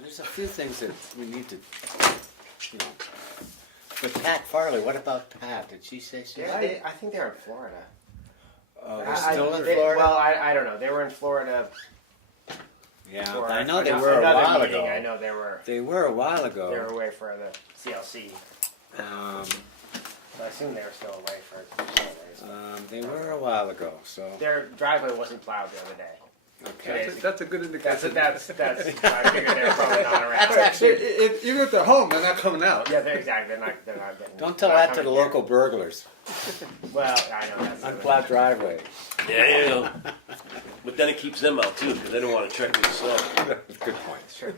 there's a few things that we need to, you know. But Pat Farley, what about Pat? Did she say so? Yeah, I think they're in Florida. Oh, they're still in Florida? Well, I don't know. They were in Florida. Yeah, I know they were a while ago. I know they were. They were a while ago. They were away for the CLC. So I assume they were still away for days. They were a while ago, so. Their driveway wasn't plowed the other day. Okay. That's a good indication. That's I figured they're probably not around. That's actually. Even if they're home, they're not coming out. Yeah, exactly. They're not getting. Don't tell that to the local burglars. Well, I know that's Unplowed driveway. Yeah, you know. But then it keeps them out too, because they don't want to check the slow. Good point. Sure.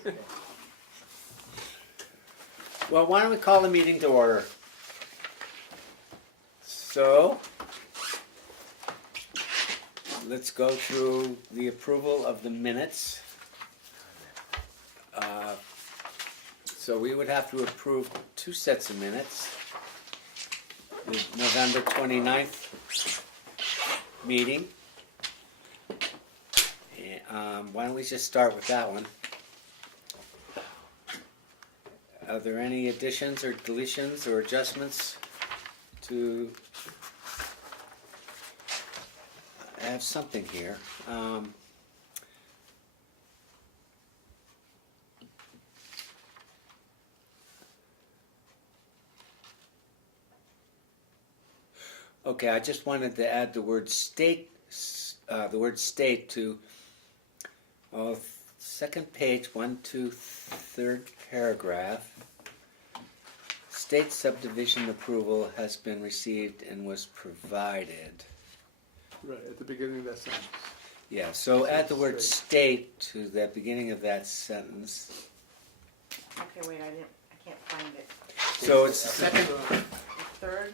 Well, why don't we call the meeting to order? So, let's go through the approval of the minutes. So we would have to approve 2 sets of minutes. The November 29th meeting. Why don't we just start with that one? Are there any additions or deletions or adjustments to? I have something here. Okay, I just wanted to add the word state to second page, 1 to 3rd paragraph. State subdivision approval has been received and was provided. Right, at the beginning of that sentence. Yeah, so add the word state to the beginning of that sentence. Okay, wait, I can't find it. So it's the second. The third,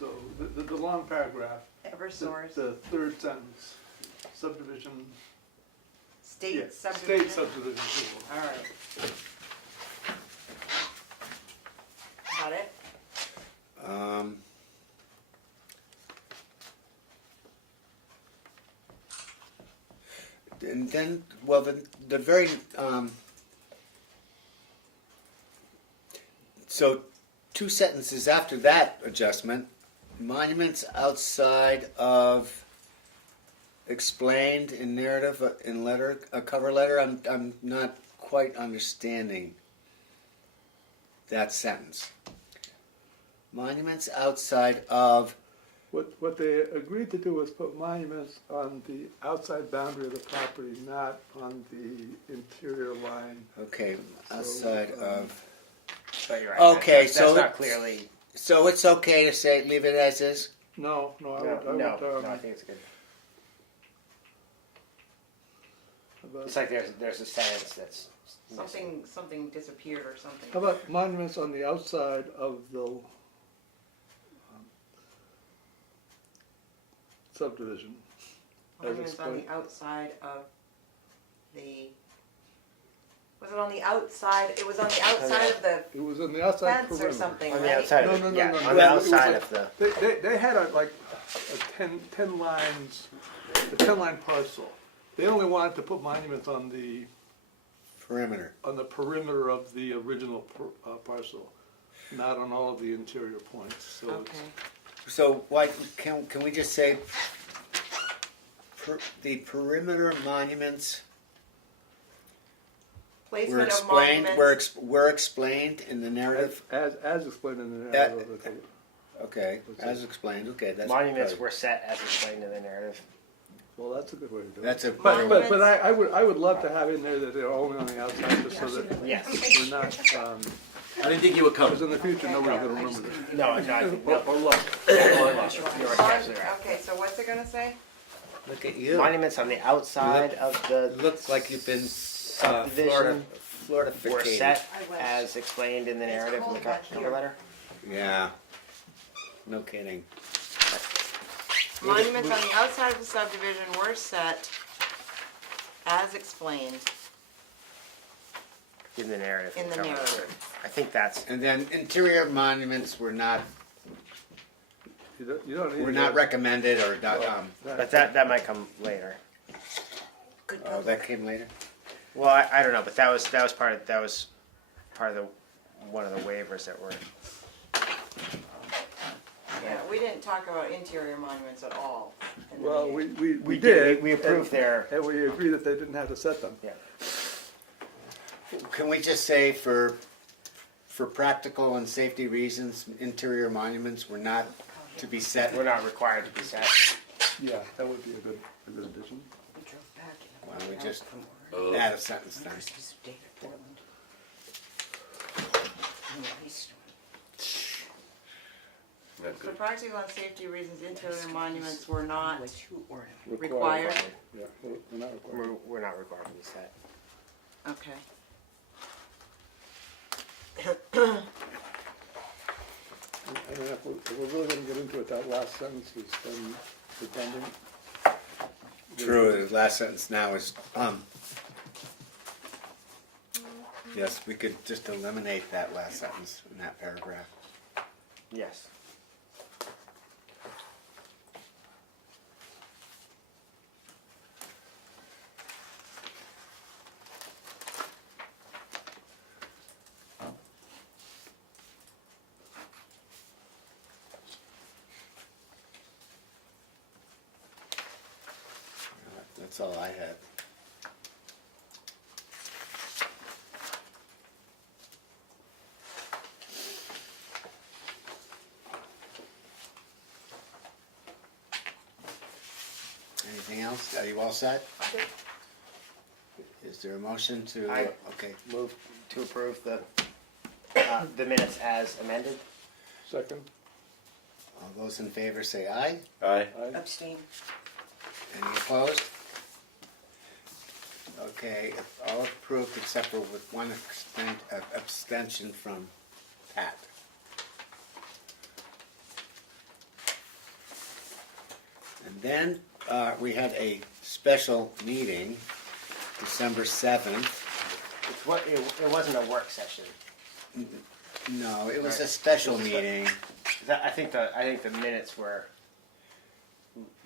So the long paragraph, Eversource, the third sentence, subdivision. state subdivision. State subdivision approval. All right. Got it? And then, well, the very, so 2 sentences after that adjustment, monuments outside of explained in narrative, in letter, a cover letter, I'm not quite understanding that sentence. Monuments outside of. What they agreed to do was put monuments on the outside boundary of the property, not on the interior line. Okay, outside of. But you're right. Okay, that's so not clearly. So it's okay to say leave it as is. No, No, I think it's good. It's like there's a sentence that's missing. Something disappeared or something. How about monuments on the outside of the subdivision? Monuments on the outside of the. Was it on the outside? It was on the outside of the It was on the outside fence perimeter. or something, On right? the outside. No, of no, the, no, yeah, no, on no, the it was outside like- of the. They had a 10-line parcel. They only wanted to put monuments on the Perimeter. perimeter of the original parcel, not on all of the interior points. So Okay. So why can we just say the perimeter monuments were Placement of explained monuments. were explained in the narrative? as explained in the narrative. Okay, as explained. Okay, that's Monuments good. were set as explained in the narrative. Well, that's a good way to do it. That's a But I would love to have in there that they're only on the outside, just so that Yes. we're not. I didn't think you would come. Because in the future, nobody's going to remember this. No, Or look. you're absolutely right. Okay, so what's it gonna say? Look at you. Monuments on the outside of the Looks like you've been subdivision were Floridificated. set I wish. as explained in the It's narrative in the cold back cover here. letter. Yeah. No kidding. Monuments on the outside of the subdivision were set as explained In the narrative. in the cover letter. narrative. I think that's. And then interior monuments were not You don't need to- recommended or not. But that might come later. Good Oh, that came later. Well, I don't know, but that was part of the one of the waivers that were. Yeah, we didn't talk about interior monuments at all. in the Well, meeting. we did. We approved their. And we agreed that they didn't have to set them. Yeah. Can we just say for practical and safety reasons, interior monuments were not to be set? We're not required to be set. Yeah, that would be a good addition. We drove back in Why don't we just Oh. add a sentence then? Christmas Day at Portland. And the ice storm. Not For good. practical and safety reasons, interior monuments were not Required. required. Yeah, we're not required. We're not required to be set. Okay. I mean, if we're really gonna get into it, that last sentence is then redundant. True, the last sentence now is, yes, we could just eliminate that last sentence in that paragraph. Yes. That's all I had. Anything else? Are you all set? Is there a motion to, I- okay, Move to approve the minutes as amended. Second, all those in favor say aye. Aye. aye. Abstain. Any opposed? Okay, all approved except for with one abstention from Pat. And then we had a special meeting, December 7th. It wasn't a work session. No, it was a Right. special meeting. I think the minutes were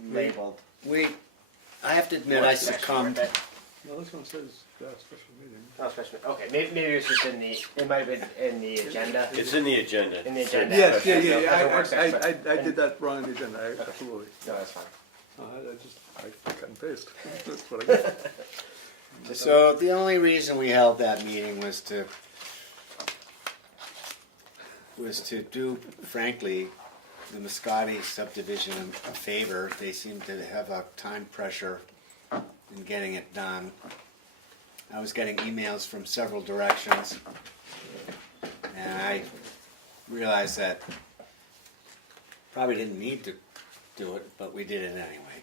labeled. I have to admit, work I session, succumbed. weren't they? No, this one says, special meeting. Oh, special. Okay, maybe it was just it might have been in the agenda. It's in the agenda. In the agenda. Yes, As a yeah, work session, I did that wrong in the agenda, absolutely. No, that's fine. I cut and paste. That's what I got. So the only reason we held that meeting was to do, frankly, the Moscati subdivision a favor. They seem to have a time pressure in getting it done. I was getting emails from several directions, and I realized that probably didn't need to do it, but we did it anyway.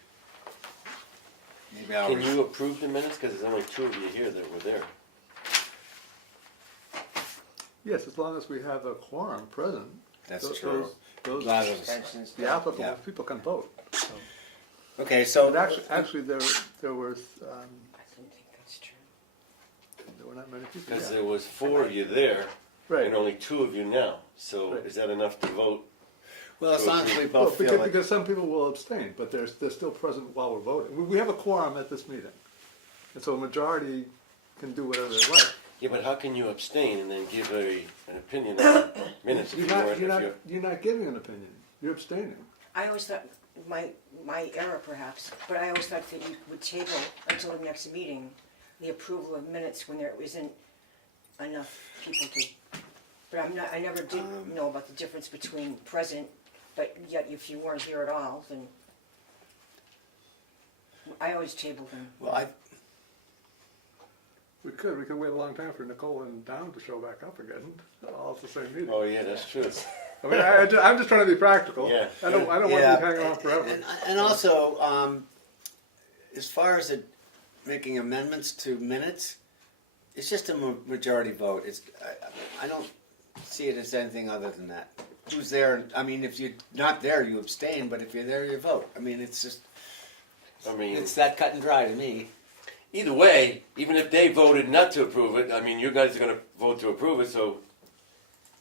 Maybe I'll Can you approve the minutes? Because there's only two of you here that were there. Yes, as long as we have a quorum present. That's those- true. Those, A lot of us- Abstentions. the applicable Yeah. people can vote. So. Okay, so But actually, there was, I don't think that's true. there were not many people. Because Yeah. there was four of you there, Right. and only two of you now. So Right. is that enough to vote? well, as long as we Well, both feel like because some people will abstain, but they're still present while we're voting. We have a quorum at this meeting, and so a majority can do whatever they like. Yeah, but how can you abstain and then give an opinion on minutes if You're you not, weren't? you're not giving an opinion. You're abstaining. I always thought, my error perhaps, but I always thought that you would table until the next meeting, the approval of minutes when there isn't enough people to, but I never did know about the difference between present, but yet if you weren't here at all, then I always tabled them. well, We could wait a long time for Nicole and Don to show back up again, all at the same meeting. Oh, yeah, that's true. I mean, I'm just trying to be practical. Yeah. I don't want yeah, to hang on forever. and also, as far as making amendments to minutes, it's just a majority vote. I don't see it as anything other than that. Who's there? I mean, if you're not there, you abstain, but if you're there, you vote. I mean, it's just I mean, it's that cut and dry to me. either way, even if they voted not to approve it, I mean, you guys are going to vote to approve it, so,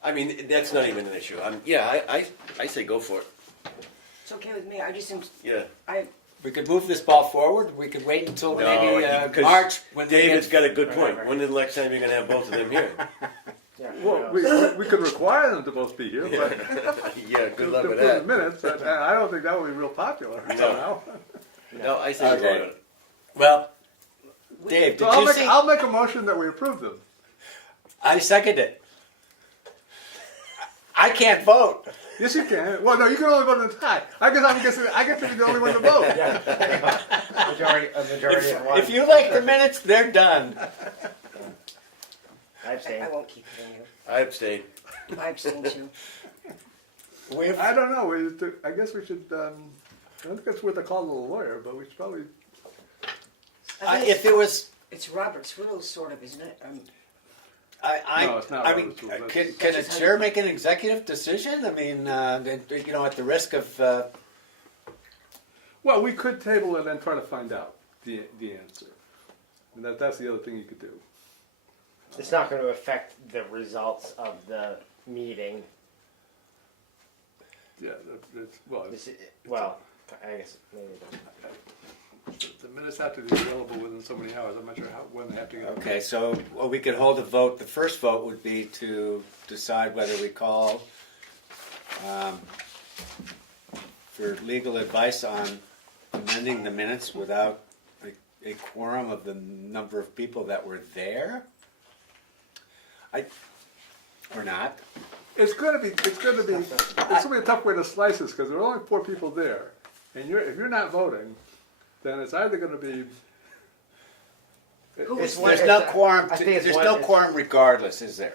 I mean, that's not even an issue. I say go for it. It's okay with me, I just, Yeah. We could move this ball forward. We could wait until No, maybe 'cause March when they David's get. got a good point. Right. When is the next time you're gonna have both of them here? Yeah, who Well, knows? we could require them to both be here, but Yeah, good luck to with approve that. the minutes, and I don't think that would be real popular. No. No, I say Okay. vote on it. Well, Dave, So did you see? I'll make a motion that we approve them. I second it. I can't vote. Yes, you can. Well, no, you can only vote in a tie. I get to be the only one to vote. A majority of one. If you like the minutes, they're done. I abstain. I won't keep it on you. I abstain. I abstain too. We've, I don't know. I guess we should. I don't think it's worth a call to the lawyer, but we should probably. I think if it was, it's Robert's rules, sort of, isn't it? No, it's not I mean, Robert's rules. can That's a just chair make an executive decision? I mean, you know, at the risk of. Well, we could table it and try to find out the answer. And that's the other thing you could do. It's not going to affect the results of the meeting. Yeah. Well, Well, I guess maybe it doesn't. the minutes have to be available within so many hours. I'm not sure when they have to get. Okay, so we could hold a vote. The first vote would be to decide whether we call for legal advice on amending the minutes without a quorum of the number of people that were there. Or not. It's going to be a tough way to slice this because there are only 4 people there, and if you're not voting, then it's either going to be. It's There's no quorum. I think it's There's one- no it's- quorum regardless, is there?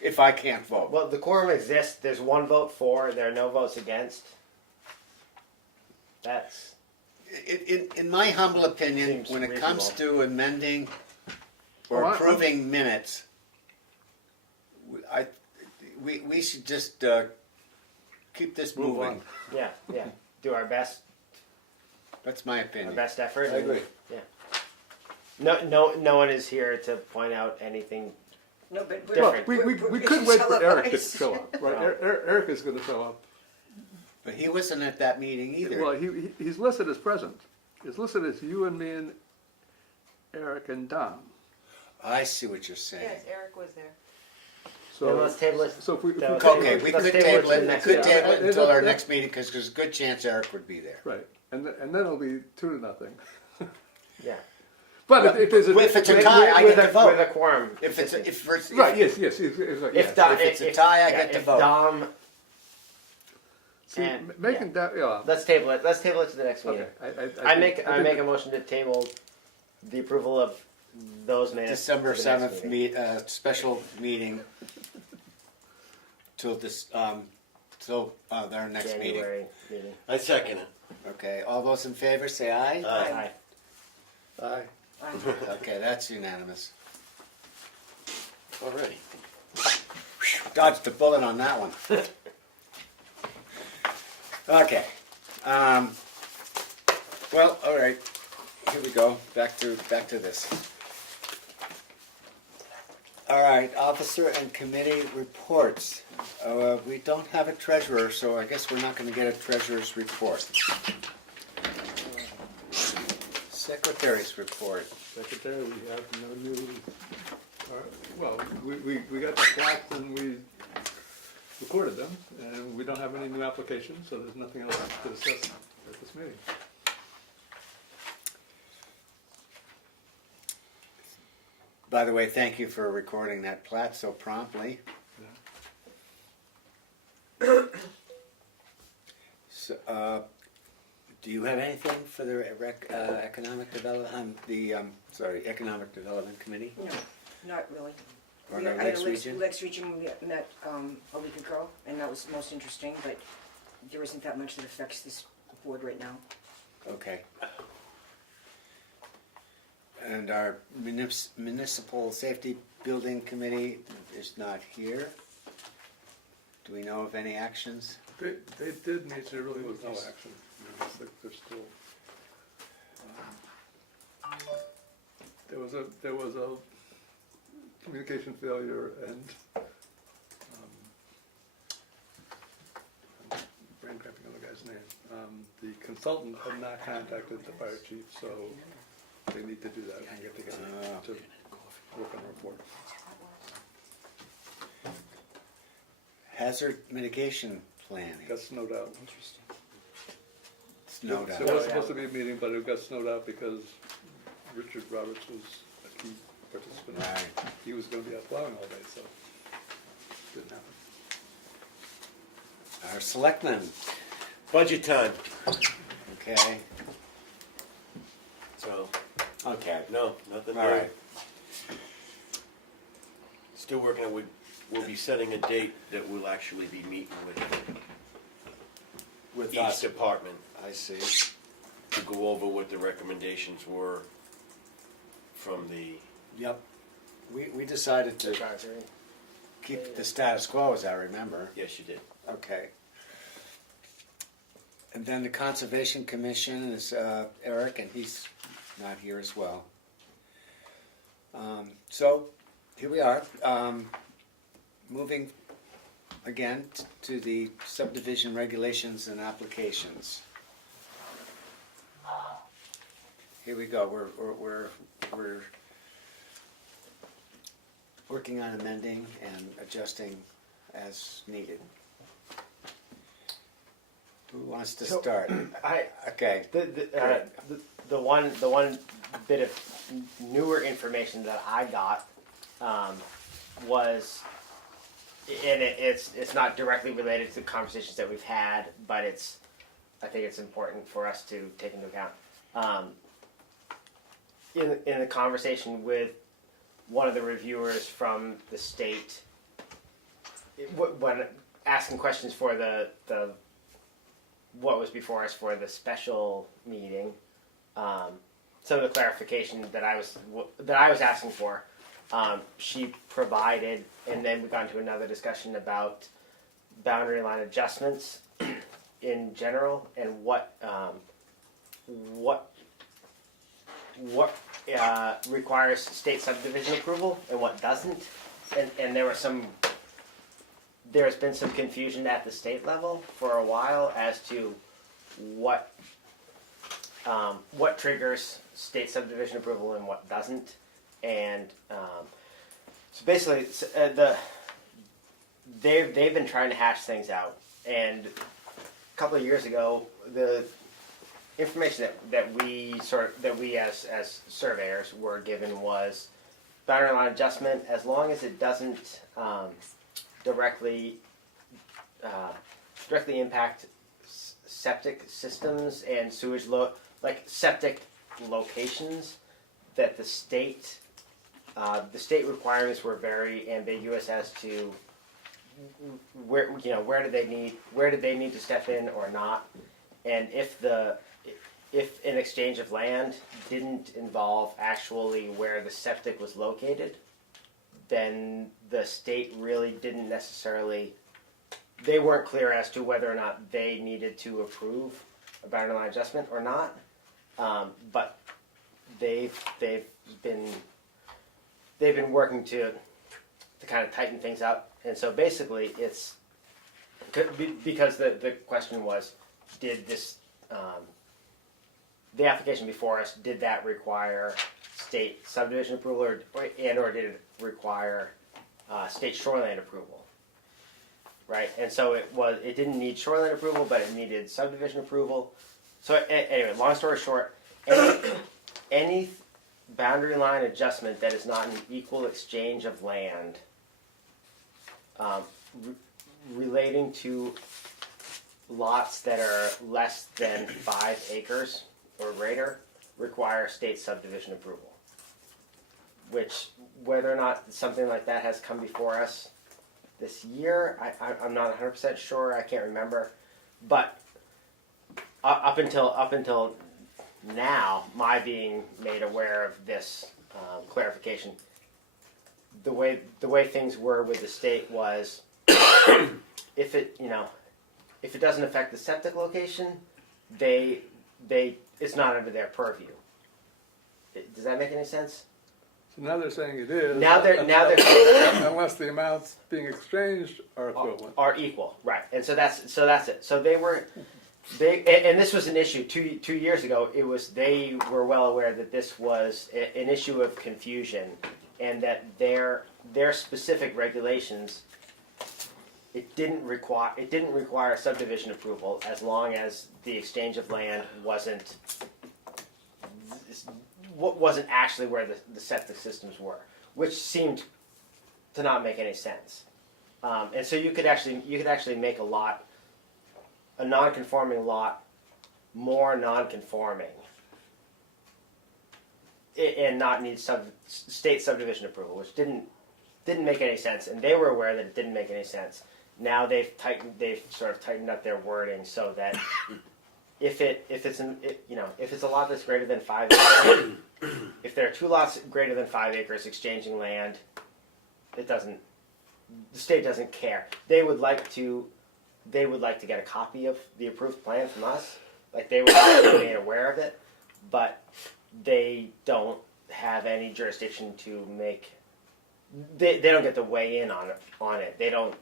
If I can't vote. Well, the quorum exists. There's one vote for. There are no votes against. That's In my humble opinion, Seems when it comes reasonable. to amending or Well, approving minutes, we should just keep this Move moving. on. yeah. Do our best. That's my Our opinion. best effort. I agree. Yeah. No one is here to point out anything. No, but Well, Different. we could wait for Eric to televised. show up, right? No. Eric is going to show up. But he wasn't at that meeting either. Well, he's listed as present. He's listed as you and me and Eric and Don. I see what you're saying. Yes, Eric was there. So Then let's table it. So if we Let's Okay, we Let's could table it table to the it. We next could meeting. table it Yeah, until our that- next meeting because there's a good chance Eric would be there. right, and then it'll be 2-0. Yeah. But if there's If it's a With- tie, I with get a- to vote. With a quorum. If it's existing. right, yes, yes. If If, Dom, If it's a tie, I get to if vote. Dom. See, and- making that, yeah. Let's table it. Let's table it to the next meeting. Okay, I think make a motion to table the approval of those minutes. December to the next 7th meeting. special meeting till our next meeting. January meeting. I second it. Okay, all those in favor say aye. Aye. Aye. Okay, that's unanimous. Already. Dodged a bullet on that one. Okay. Well, all right. Here we go. Back to this. All right, officer and committee reports. We don't have a treasurer, so I guess we're not going to get a treasurer's report. Secretary's report. Secretary, we have no new, well, we got the facts and we recorded them, and we don't have any new applications, so there's nothing else to discuss at this meeting. By the way, thank you for recording that plat so promptly. So, do you have anything for the economic development? Economic Development Committee No, not really. or We the had Lakes a region? Lex region we met a week ago, and that was most interesting, but there isn't that much that affects this board right now. Okay. And our Municipal Safety Building Committee is not here. Do we know of any actions? They did meet, there really was no action. I guess they're still, there was a communication failure and, I'm brain cramping on the guy's name. the consultant had not contacted the fire chief, so they need to do that and get together to work on a report. Hazard mitigation planning. Got snowed out. Snowed There was out. supposed to be a meeting, but it got snowed out because Richard Roberts was a key participant. Right. He was gonna be out plowing all day, so didn't happen. Our selectmen, Budget time. okay, So, okay, no, nothing all new. right. Still working on, we'll be setting a date that we'll actually be meeting with With each us, department I see. to go over what the recommendations were from the, Yep. We decided to Advisory. keep the status quo, as I remember. yes, you did. Okay. And then the Conservation Commission is Eric, and he's not here as well. So, here we are. Moving again to the subdivision regulations and applications. Here we go. We're working on amending and adjusting as needed. Who wants to So- start? Okay. The one bit of newer information that I got was, and it's not directly related to the conversations that we've had, but I think it's important for us to take into account. In the conversation with one of the reviewers from the state, when asking questions for the what was before us for the special meeting, some of the clarification that I was asking for, she provided, and then we got into another discussion about boundary line adjustments in general and what requires state subdivision approval and what doesn't, and there's been some confusion at the state level for a while as to what triggers state subdivision approval and what doesn't, and so basically they've been trying to hash things out, and a couple of years ago the information that we as surveyors were given was boundary line adjustment as long as it doesn't directly impact septic systems and sewage like septic locations, that the state requirements were very ambiguous as to where did they need to step in or not, and if an exchange of land didn't involve actually where the septic was located, then the state really didn't necessarily, they weren't clear as to whether or not they needed to approve a boundary line adjustment or not. But they've been working to kind of tighten things up, and so basically it's because the question was, did this the application before us, did that require state subdivision approval or did it require state shoreline approval? Right, and so it didn't need shoreline approval, but it needed subdivision approval. So anyway, long story short, any boundary line adjustment that is not an equal exchange of land relating to lots that are less than 5 acres or greater require state subdivision approval. Which, whether or not something like that has come before us this year, I'm not 100% sure. I can't remember, but up until now, my being made aware of this clarification, the way things were with the state was, if it doesn't affect the septic location, it's not under their purview. Does that make any sense? So now they're saying it is. Now they're Unless the amounts being exchanged are equivalent. are equal, right? And so that's it. So they were, and this was an issue 2 years ago. They were well aware that this was an issue of confusion, and that their specific regulations, it didn't require subdivision approval as long as the exchange of land wasn't actually where the septic systems were, which seemed to not make any sense. And so you could actually make a non-conforming lot, more non-conforming, and not need state subdivision approval, which didn't make any sense, and they were aware that it didn't make any sense. Now they've sort of tightened up their wording so that if it's a lot that's greater than 5 acres, if there are 2 lots greater than 5 acres exchanging land, the state doesn't care. They would like to get a copy of the approved plan from us. Like, they would like to be made aware of it, but they don't have any jurisdiction to make. They don't get to weigh in on it. They don't.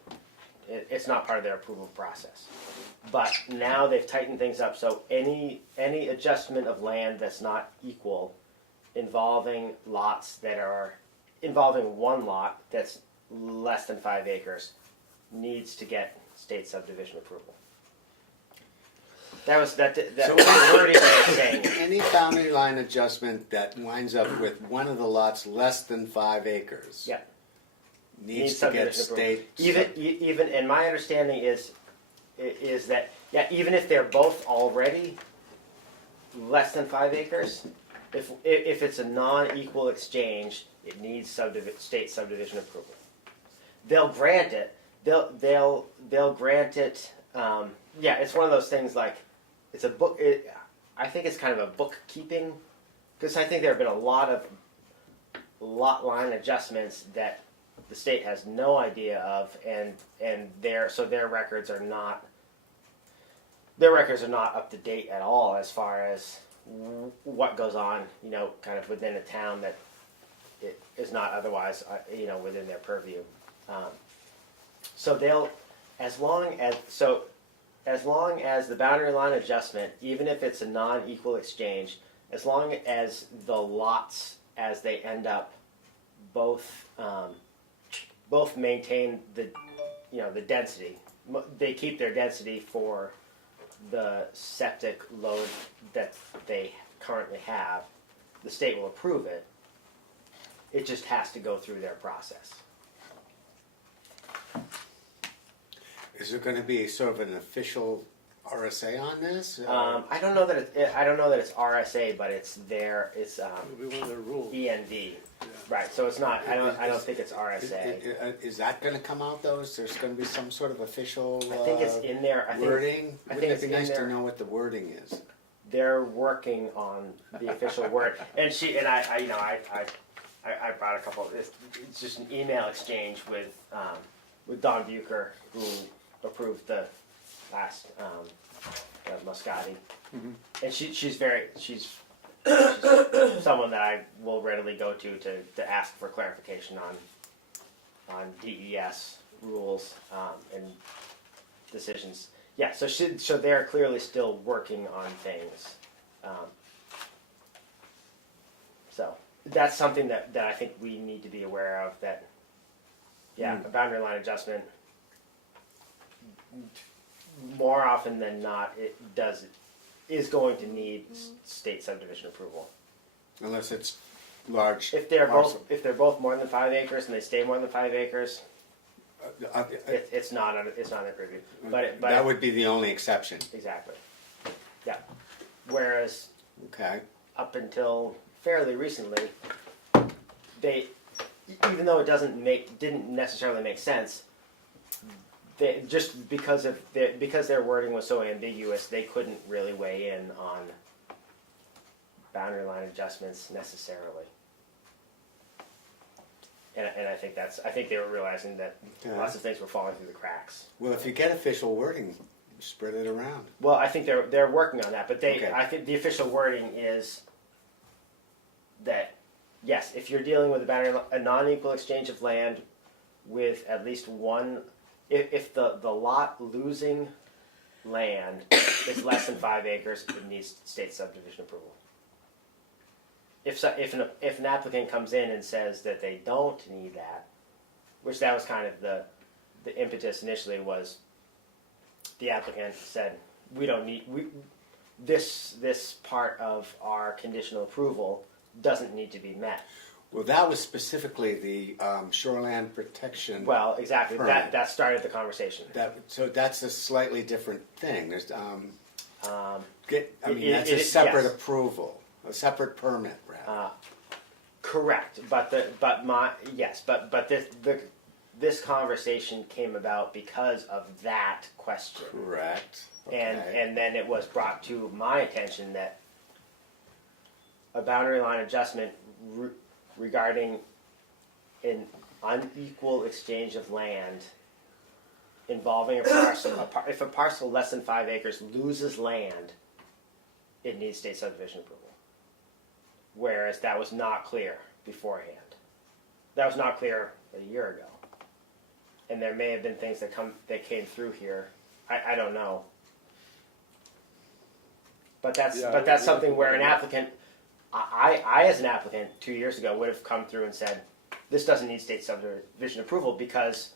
It's not part of their approval process. But now they've tightened things up. So any adjustment of land that's not equal, involving one lot that's less than 5 acres, needs to get state subdivision approval. That was the wording they were saying. Any boundary line adjustment that winds up with one of the lots less than 5 acres. Yeah. Needs to get subdivision state. approval. Even, and my understanding is that, yeah, even if they're both already less than 5 acres, if it's a non-equal exchange, it needs state subdivision approval. They'll grant it. They'll grant it. Yeah, it's one of those things like it's a book. I think it's kind of a bookkeeping, because I think there have been a lot of lot line adjustments that the state has no idea of, and their records are not up to date at all as far as what goes on, kind of within a town that it is not otherwise, within their purview. So they'll, as long as the boundary line adjustment, even if it's a non-equal exchange, as long as the lots as they end up both maintain the density, they keep their density for the septic load that they currently have, the state will approve it. It just has to go through their process. Is there going to be sort of an official RSA on this? I don't know that it's RSA, but it's It'll be one of their rules. ENV, Yeah. right? So it's not. I don't think it's RSA. Is that going to come out though? Is there going to be some sort of official I think it's in there. wording? I think Wouldn't it's it be in nice there. to know what the wording is? They're working on the official word, and I brought a couple. It's just an email exchange with Don Bucher, who approved the last Muscati, and she's someone that I will readily go to ask for clarification on DES rules and decisions. Yeah, so they're clearly still working on things. So that's something that I think we need to be aware of. That, yeah, a boundary line adjustment, more often than not, is going to need state subdivision approval. Unless it's large. If they're parcel. both more than 5 acres and they stay more than 5 acres, Uh, it's not under purview. But that would be the only exception. exactly, yeah. Whereas Okay. up until fairly recently, they, even though it didn't necessarily make sense, they, just because their wording was so ambiguous, they couldn't really weigh in on boundary line adjustments necessarily. And I think they were realizing that Okay. lots of things were falling through the cracks. Well, if you get official wording, spread it around. Well, I think they're working on that, but Okay. I think the official wording is that, yes, if you're dealing with a non-equal exchange of land with at least one, if the lot losing land is less than 5 acres, it needs state subdivision approval. If an applicant comes in and says that they don't need that, which that was kind of the impetus initially, was the applicant said, we don't need, this part of our conditional approval doesn't need to be met. Well, that was specifically the shoreland protection. Well, exactly. Permit. That started the conversation. So that's a slightly different thing. There's Um, that's a separate approval, a separate permit, rather. Correct, but this conversation came about because of that question, Correct. and then it was brought to my attention that a boundary line adjustment regarding an unequal exchange of land involving a parcel, if a parcel less than 5 acres loses land, it needs state subdivision approval. Whereas that was not clear beforehand. That was not clear a year ago. And there may have been things that came through here. I don't know. But that's something where an applicant, I as an applicant 2 years ago would have come through and said, this doesn't need state subdivision approval because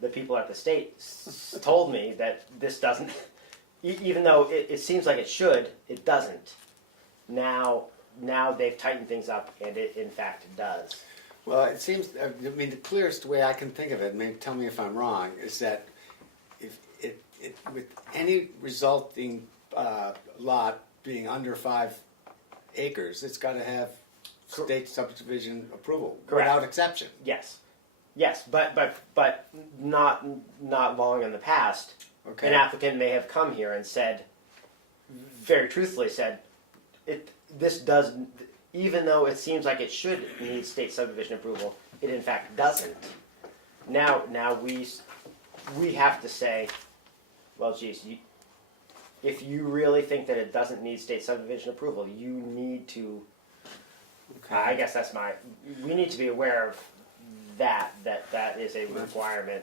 the people at the state told me that this doesn't, even though it seems like it should, it doesn't. Now they've tightened things up, and it in fact does. Well, it seems. I mean, the clearest way I can think of it, maybe tell me if I'm wrong, is that if with any resulting lot being under 5 acres, it's got to have state subdivision approval Correct. without exception. Yes, but not long in the past, Okay. an applicant may have come here and said, very truthfully said, this does, even though it seems like it should need state subdivision approval, it in fact doesn't. Now we have to say, well, geez, if you really think that it doesn't need state subdivision approval, you need to. Okay. I guess we need to be aware of that is a requirement.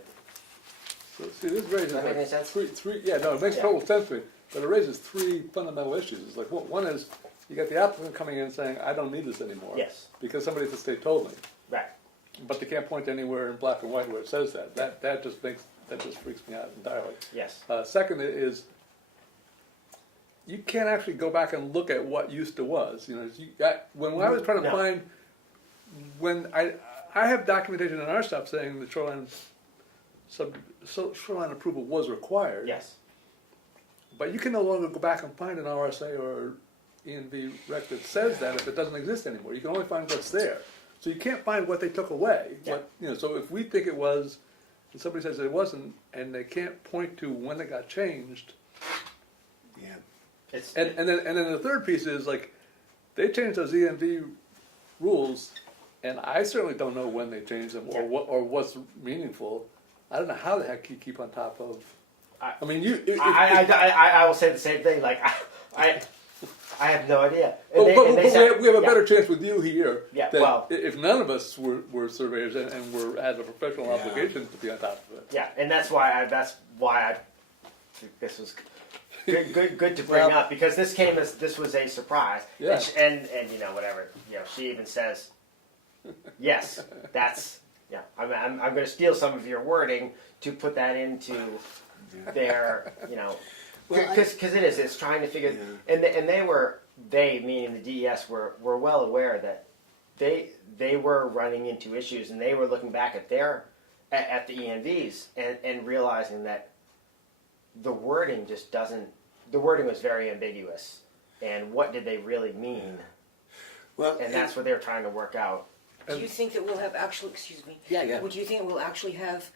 So, see, this raises Does that make any sense? three. Yeah, no, it makes Yeah. total sense to me. But it raises three fundamental issues. It's like one is you got the applicant coming in saying, "I don't need this anymore." Yes. Because somebody at the state told me. Right. But they can't point to anywhere in black and white where it says that. That just freaks me out entirely. Yes. Second is you can't actually go back and look at what used to was. You know, when I was trying to No. find when I have documentation in our stuff saying the shoreline approval was required. Yes. But you can no longer go back and find an RSA or ENV rec that says that if it doesn't exist anymore. You can only find what's there. So you can't find what they took away. Yeah. So if we think it was, and somebody says it wasn't, and they can't point to when it got changed. Yeah. And then the third piece is like, they changed those ENV rules, and I certainly don't know when they changed them Yeah. or what's meaningful. I don't know how the heck you keep on top of. I mean, I will say the same thing. Like I have no idea. But And they said- we have a yeah. better chance with you here. Yeah, that well- if none of us were surveyors and had a professional Yeah. obligation to be on top of it. Yeah, and that's why I think this was good to bring Well- up, because this was a surprise. Yeah. And whatever, she even says, yes, that's, I'm going to steal some of your wording to put that into their, Well, because it's trying to figure, and they meaning the DES were well aware that they were running into issues, and they were looking back at at the ENVs and realizing that the wording just doesn't. The wording was very ambiguous, and what did they really mean? Well, And that's what they're trying to work out. Do you think that we'll have actual, excuse me? Yeah. Would you think we'll actually have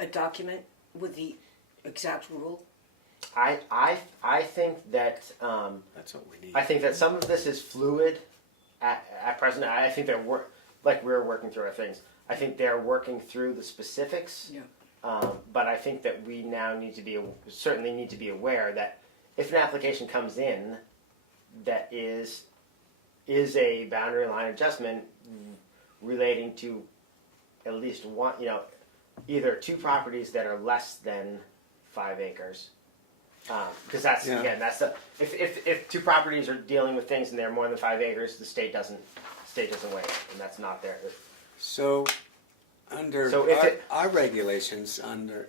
a document with the exact rule? I think that that's what we need. I think that some of this is fluid at present. I think we're working through our things. I think they're working through the specifics. Yeah. But I think that we now certainly need to be aware that if an application comes in that is a boundary line adjustment relating to at least one, either two properties that are less than 5 acres, Because that's Yeah. again, that's the if two properties are dealing with things and they're more than 5 acres, the state doesn't weigh it, and that's not there. So, under So if our regulations, under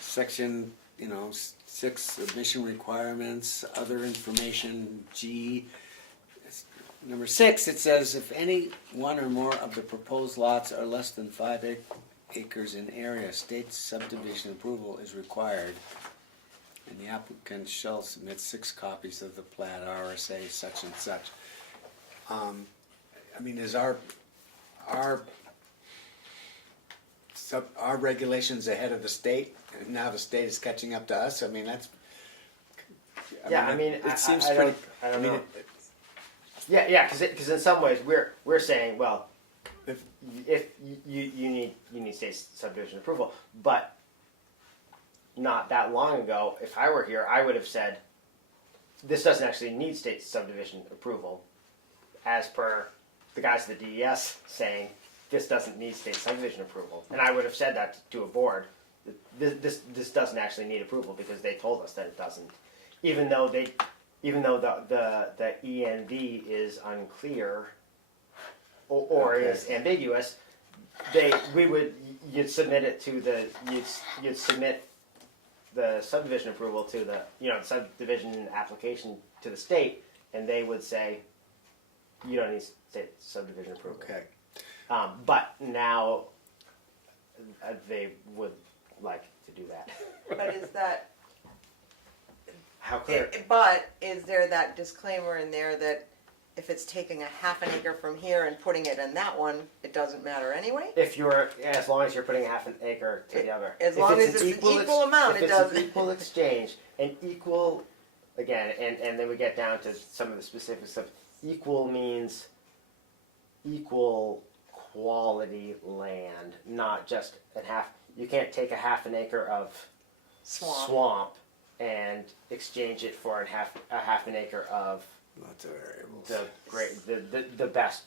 section, 6 emission requirements, other information, G, number 6, it says if any one or more of the proposed lots are less than 5 acres in area, state subdivision approval is required, and the applicant shall submit 6 copies of the plat, RSA, such and such. Is our regulations ahead of the state, and now the state is catching up to us? It seems I pretty. don't know. Yeah, because in some ways we're saying, well, If- if you need state subdivision approval, but not that long ago, if I were here, I would have said this doesn't actually need state subdivision approval, as per the guys at the DES saying this doesn't need state subdivision approval, and I would have said that to a board. This doesn't actually need approval because they told us that it doesn't, even though the ENV is unclear or is ambiguous. You'd submit it to you'd submit the subdivision approval to the subdivision application to the state, and they would say you don't need state subdivision approval. Okay. But now they would like to do that. But is that, How clear? but is there that disclaimer in there that if it's taking a half an acre from here and putting it in that one, it doesn't matter anyway? As long as you're putting half an acre to the other. As long as it's an equal amount, if it it's doesn't. an equal exchange, and equal, again, and then we get down to some of the specifics of equal means equal quality land, not just a half. You can't take a half an acre of swamp and exchange it for a half an acre of Lots of variables. the best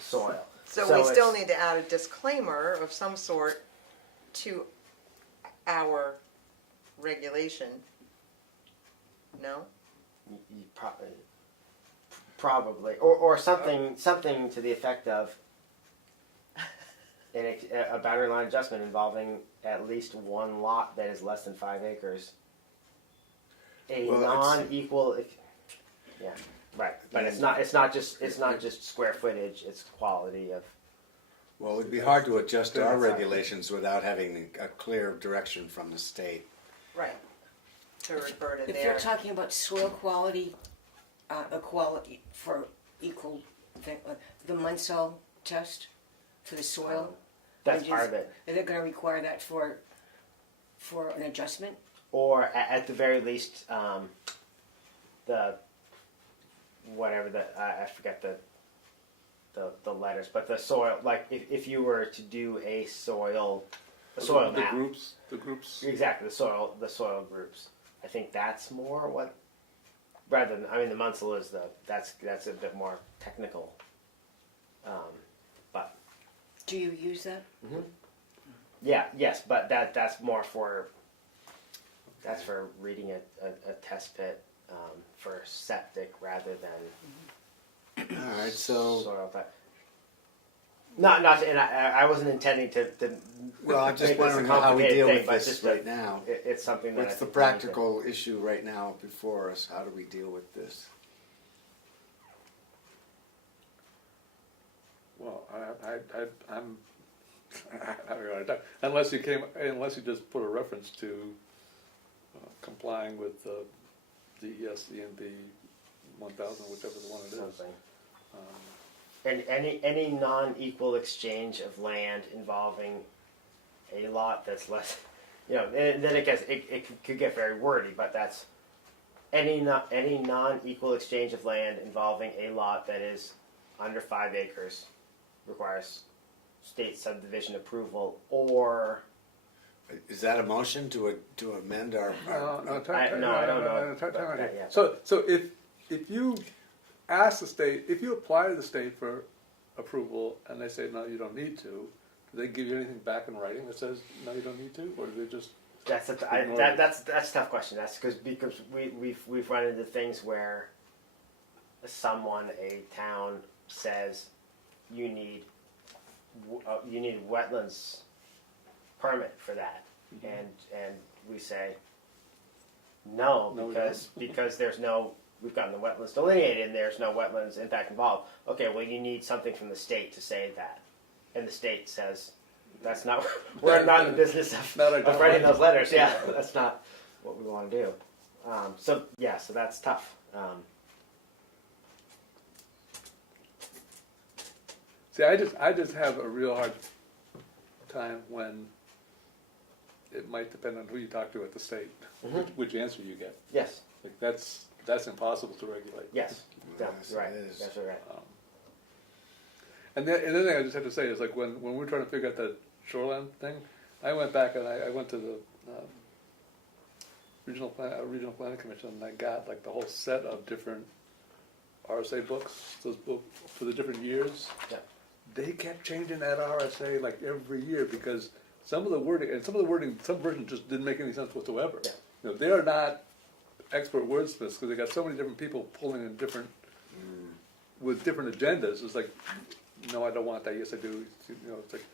soil. So we still it's- need to add a disclaimer of some sort to our regulation. No? You probably, or something to the effect of a boundary line adjustment involving at least one lot that is less than 5 acres. A Well, non-equal, yeah, right. But it's not just square footage. It's quality of. Well, it would be hard to adjust our regulations without having a clear direction from the state. Right. To refer to If there. you're talking about soil quality, equality for equal, the Munsell test for the soil. That's Is- part of it. Are they going to require that for an adjustment? Or at the very least, the whatever I forget the letters, but the soil, like if you were to do a soil map, The groups. exactly the soil groups. I think that's more what rather than the Munsell is that's a bit more technical, but Do you use that? yes, but that's more for. That's for reading a test pit for septic rather than All right, so soil type. Not, and I wasn't intending to. well, I'm just make this a wondering how we complicated deal thing, with but this just right now. It's something that. What's I the think we need to- practical issue right now before us? How do we deal with this? Well, I'm having a hard time. Unless you just put a reference to complying with the DES, ENB 1000, whichever the one it is. Something. And any non-equal exchange of land involving a lot that's less, and then it could get very wordy, but that's any non-equal exchange of land involving a lot that is under 5 acres requires state subdivision approval, or Is that a motion to amend our? I don't know. Yeah. So if you ask the state, if you apply to the state for approval and they say no, you don't need to, do they give you anything back in writing that says no, you don't need to, or do they just That's a tough question. That's because we've run into things where a town says you need wetlands permit for that, and we say no, No, we because we've gotten the wetlands delineated and there's no wetlands impact involved. Okay, well you need something from the state to say that, and the state says that's not. We're not in the business of writing those letters. Yeah, that's not what we want to do. So that's tough. See, I just have a real hard time when it might depend on who you talk to at the state, which answer you get. Yes. Like that's impossible to regulate. Yes. Yes, That's right. it is. That's right. And the other thing I just have to say is like when we're trying to figure out the shoreline thing, I went back and I went to the regional planning commission and I got like the whole set of different RSA books, those books for the different years. Yeah. They kept changing that RSA like every year because some versions just didn't make any sense whatsoever. Yeah. You know, they are not expert wordsmiths because they got so many different people pulling in with different agendas. It's like, no, I don't want that. Yes, I do. You know, it's like,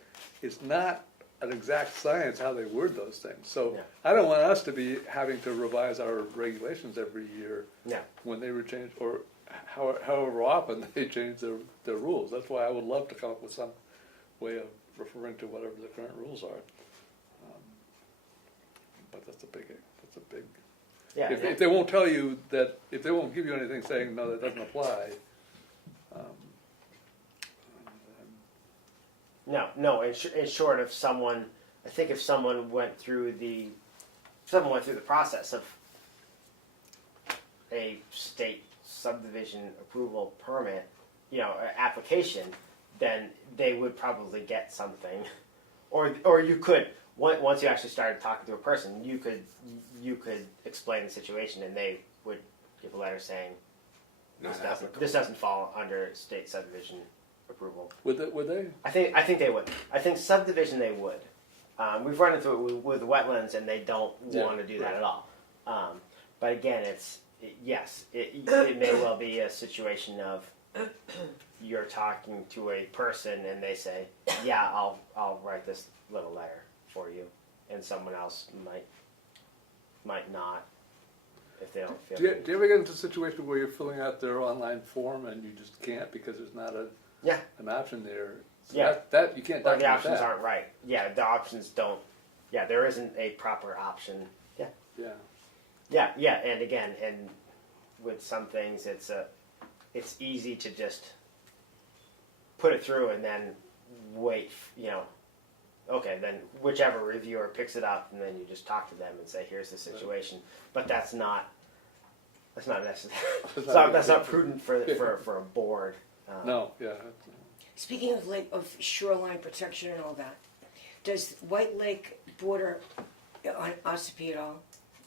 it's not an exact science how they word those things. So Yeah. I don't want us to be having to revise our regulations every year Yeah. when they were changed, or however often they change their rules. That's why I would love to come up with some way of referring to whatever the current rules are. But that's a big. Yeah. If they won't tell you that, if they won't give you anything saying no, that doesn't apply. No. In short of someone, I think if someone went through the process of a state subdivision approval permit, application, then they would probably get something, or you could once you actually started talking to a person, you could explain the situation, and they would give a letter saying this doesn't fall under state subdivision approval. Would they? I think they would. I think subdivision they would. We've run into it with wetlands, and they don't want to do that at all. But again, it may well be a situation of you're talking to a person, and they say, "Yeah, I'll write this little letter for you," and someone else might not if they don't feel. Do you ever get into a situation where you're filling out their online form and you just can't because there's not an option there? So Yeah. that you can't. Or the document options that. aren't right. Yeah, the options don't. Yeah, there isn't a proper option. Yeah. Yeah, and again, and with some things, it's easy to just put it through and then wait. Okay, then whichever reviewer picks it up, and then you just talk to them and say, "Here's the situation." But that's not necessary. That's not prudent for a board. No, yeah. Speaking of shoreline protection and all that, does White Lake border on Ossipee at all?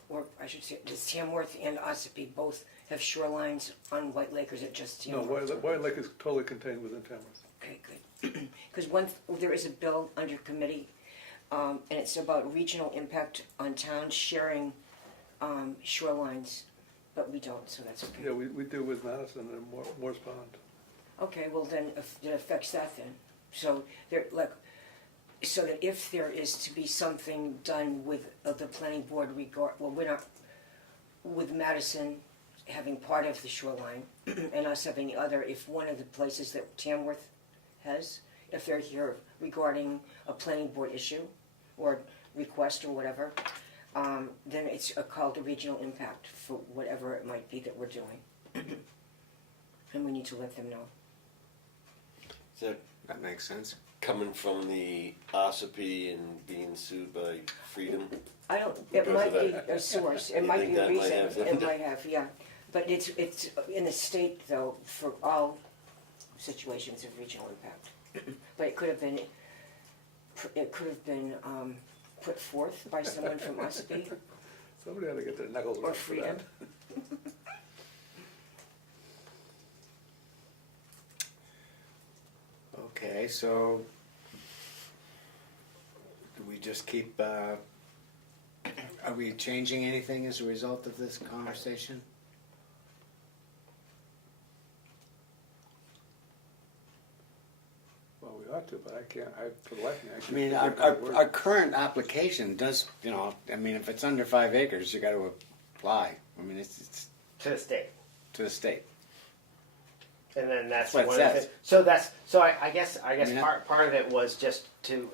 Or I should say, does Tamworth and Ossipee both have shorelines on White Lake, or is it just No, Tamworth? White Lake is totally contained within Tamworth. Okay, good. Because there is a bill under committee, and it's about regional impact on towns sharing shorelines, but we don't, so that's okay. Yeah, we do with Madison and Morse Pond. Okay, well then, it affects that then. So so that if there is to be something done with the planning board we're not, with Madison having part of the shoreline and us having the other, if one of the places that Tamworth has, if they're here regarding a planning board issue or request or whatever, then it's called a regional impact for whatever it might be that we're doing. And we need to let them know. That makes sense. Coming from the Ossipee and being sued by Freedom. I don't, it Because might of be that. a source, it You might think be a that might reason, have it something? might have, yeah. But it's in the state though, for all situations of regional impact. But it could have been put forth by someone from Ossipee Somebody ought to get their knuckles or up for Freedom. that. Okay, so do we just keep Are we changing anything as a result of this conversation? Well, we ought to, but I can't, for the life of me, I I can't. mean, think of our the word. our current application does, you know, I mean, if it's under 5 acres, you gotta apply. I mean, it's To the state. to the state. And then that's That's what one it of the says. things. So I guess mean, part of it was just to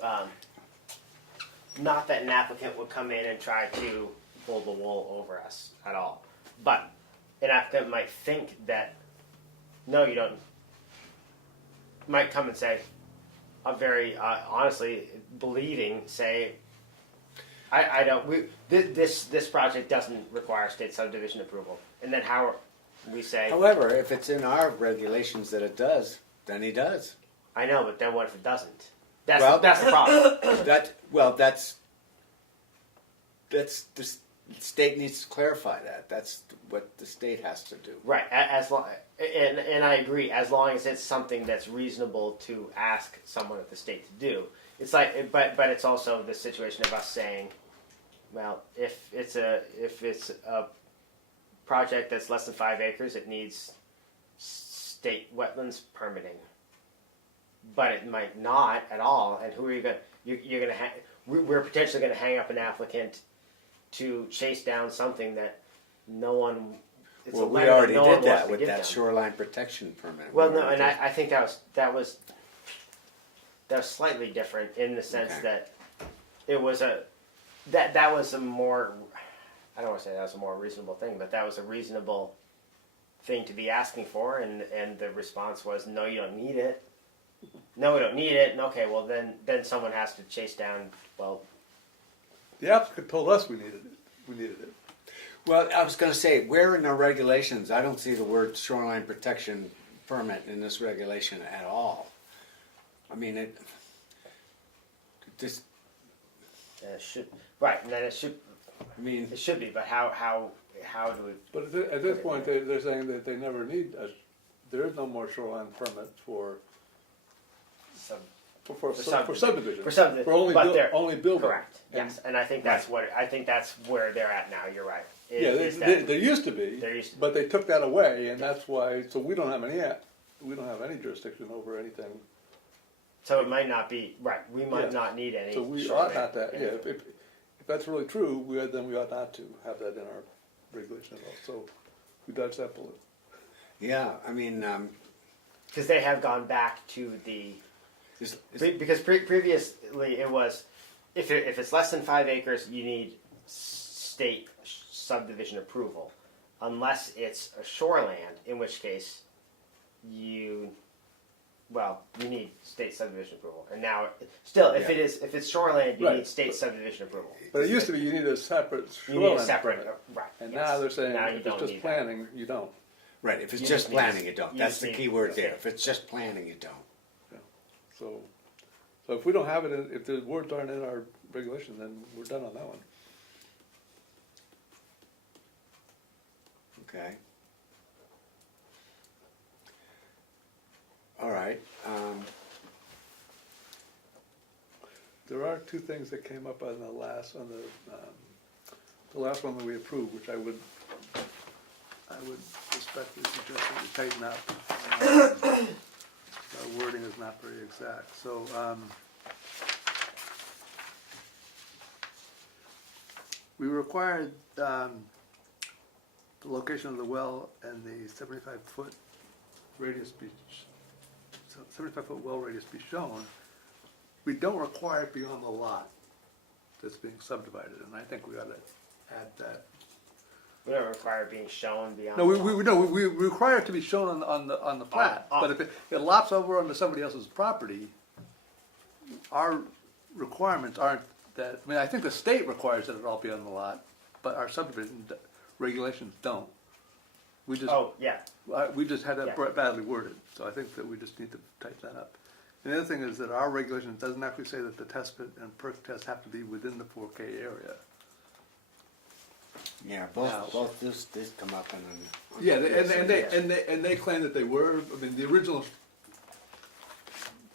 not that an applicant would come in and try to pull the wool over us at all, but an applicant might think that no, you don't. Might come and say, I'm very honestly believing, say, I don't. This project doesn't require state subdivision approval, and then how we say. However, if it's in our regulations that it does, then he does. I know, but then what if it doesn't? That's Well- that's the problem. That's the state needs to clarify that. That's what the state has to do. Right. As long, and I agree. As long as it's something that's reasonable to ask someone at the state to do, it's like. But it's also the situation of us saying, well, if it's a project that's less than 5 acres, it needs state wetlands permitting. But it might not at all. And who are you going? You're going to. We're potentially going to hang up an applicant to chase down something that no one. It's Well, a we letter already no one did that wants to with give that them. shoreline protection permit. Well, We no, already and did. I think that was slightly different in the sense Okay. that it was that was a more. I don't want to say that was a more reasonable thing, but that was a reasonable thing to be asking for, and the response was, no, you don't need it. No, we don't need it. And okay, well then someone has to chase down. Well, The applicant told us we needed it. We needed it. Well, I was going to say, where in the regulations, I don't see the word shoreline protection permit in this regulation at all. I mean, it just, it should right, and then it should I mean, be. But how do we? But at this point, they're saying that they never need there is no more shoreline permit for subdivision. For subdivision, For only, but they're only building. correct. And- Yes, and I think that's where they're at now. You're right. Yeah, Is that- there used to be, There used to be. but they took that away, and that's why, so we don't have any jurisdiction over anything. so it might not be right. We might Yeah. not need any. So we shoreline. ought not that, yeah, if that's really true, then we ought not to have that in our regulation at all, so we dodged that bullet. yeah, I mean, Because they have gone back to the because previously it was if it's less than 5 acres, you need state subdivision approval, unless it's a shoreland, in which case you need state subdivision approval. And now still, if it's shoreland, you Right. need state subdivision approval. But it used to be you need a separate You need shoreline a separate permit. right. And yes. now they're saying Now you if don't it's just need planning, you don't. right, if it's You just just need- planning, you don't. you That's just the need- key word there. If it's just planning, you don't. So if we don't have it, if the words aren't in our regulation, then we're done on that one. Okay. All right. There are two things that came up on the last one that we approved, which I would respectfully suggest that we tighten up. The wording is not very exact, so, we required, the location of the well and the 75-foot radius be, 75-foot well radius be shown. We don't require it beyond the lot that's being subdivided, and I think we ought to add that. We don't require it being shown beyond. No, the law. we require it to be shown on the plat, but if it lops over onto somebody else's property, our requirements aren't that, I mean, I think the state requires that it all be on the lot, but our subdivision regulations don't. We just, Oh yeah. we just had that Yeah. badly worded, so I think that we just need to tighten that up. And the other thing is that our regulation doesn't actually say that the test pit and perk test have to be within the 4K area. Yeah, Now- both this come up on Yeah, and they claim that they were. I mean, the original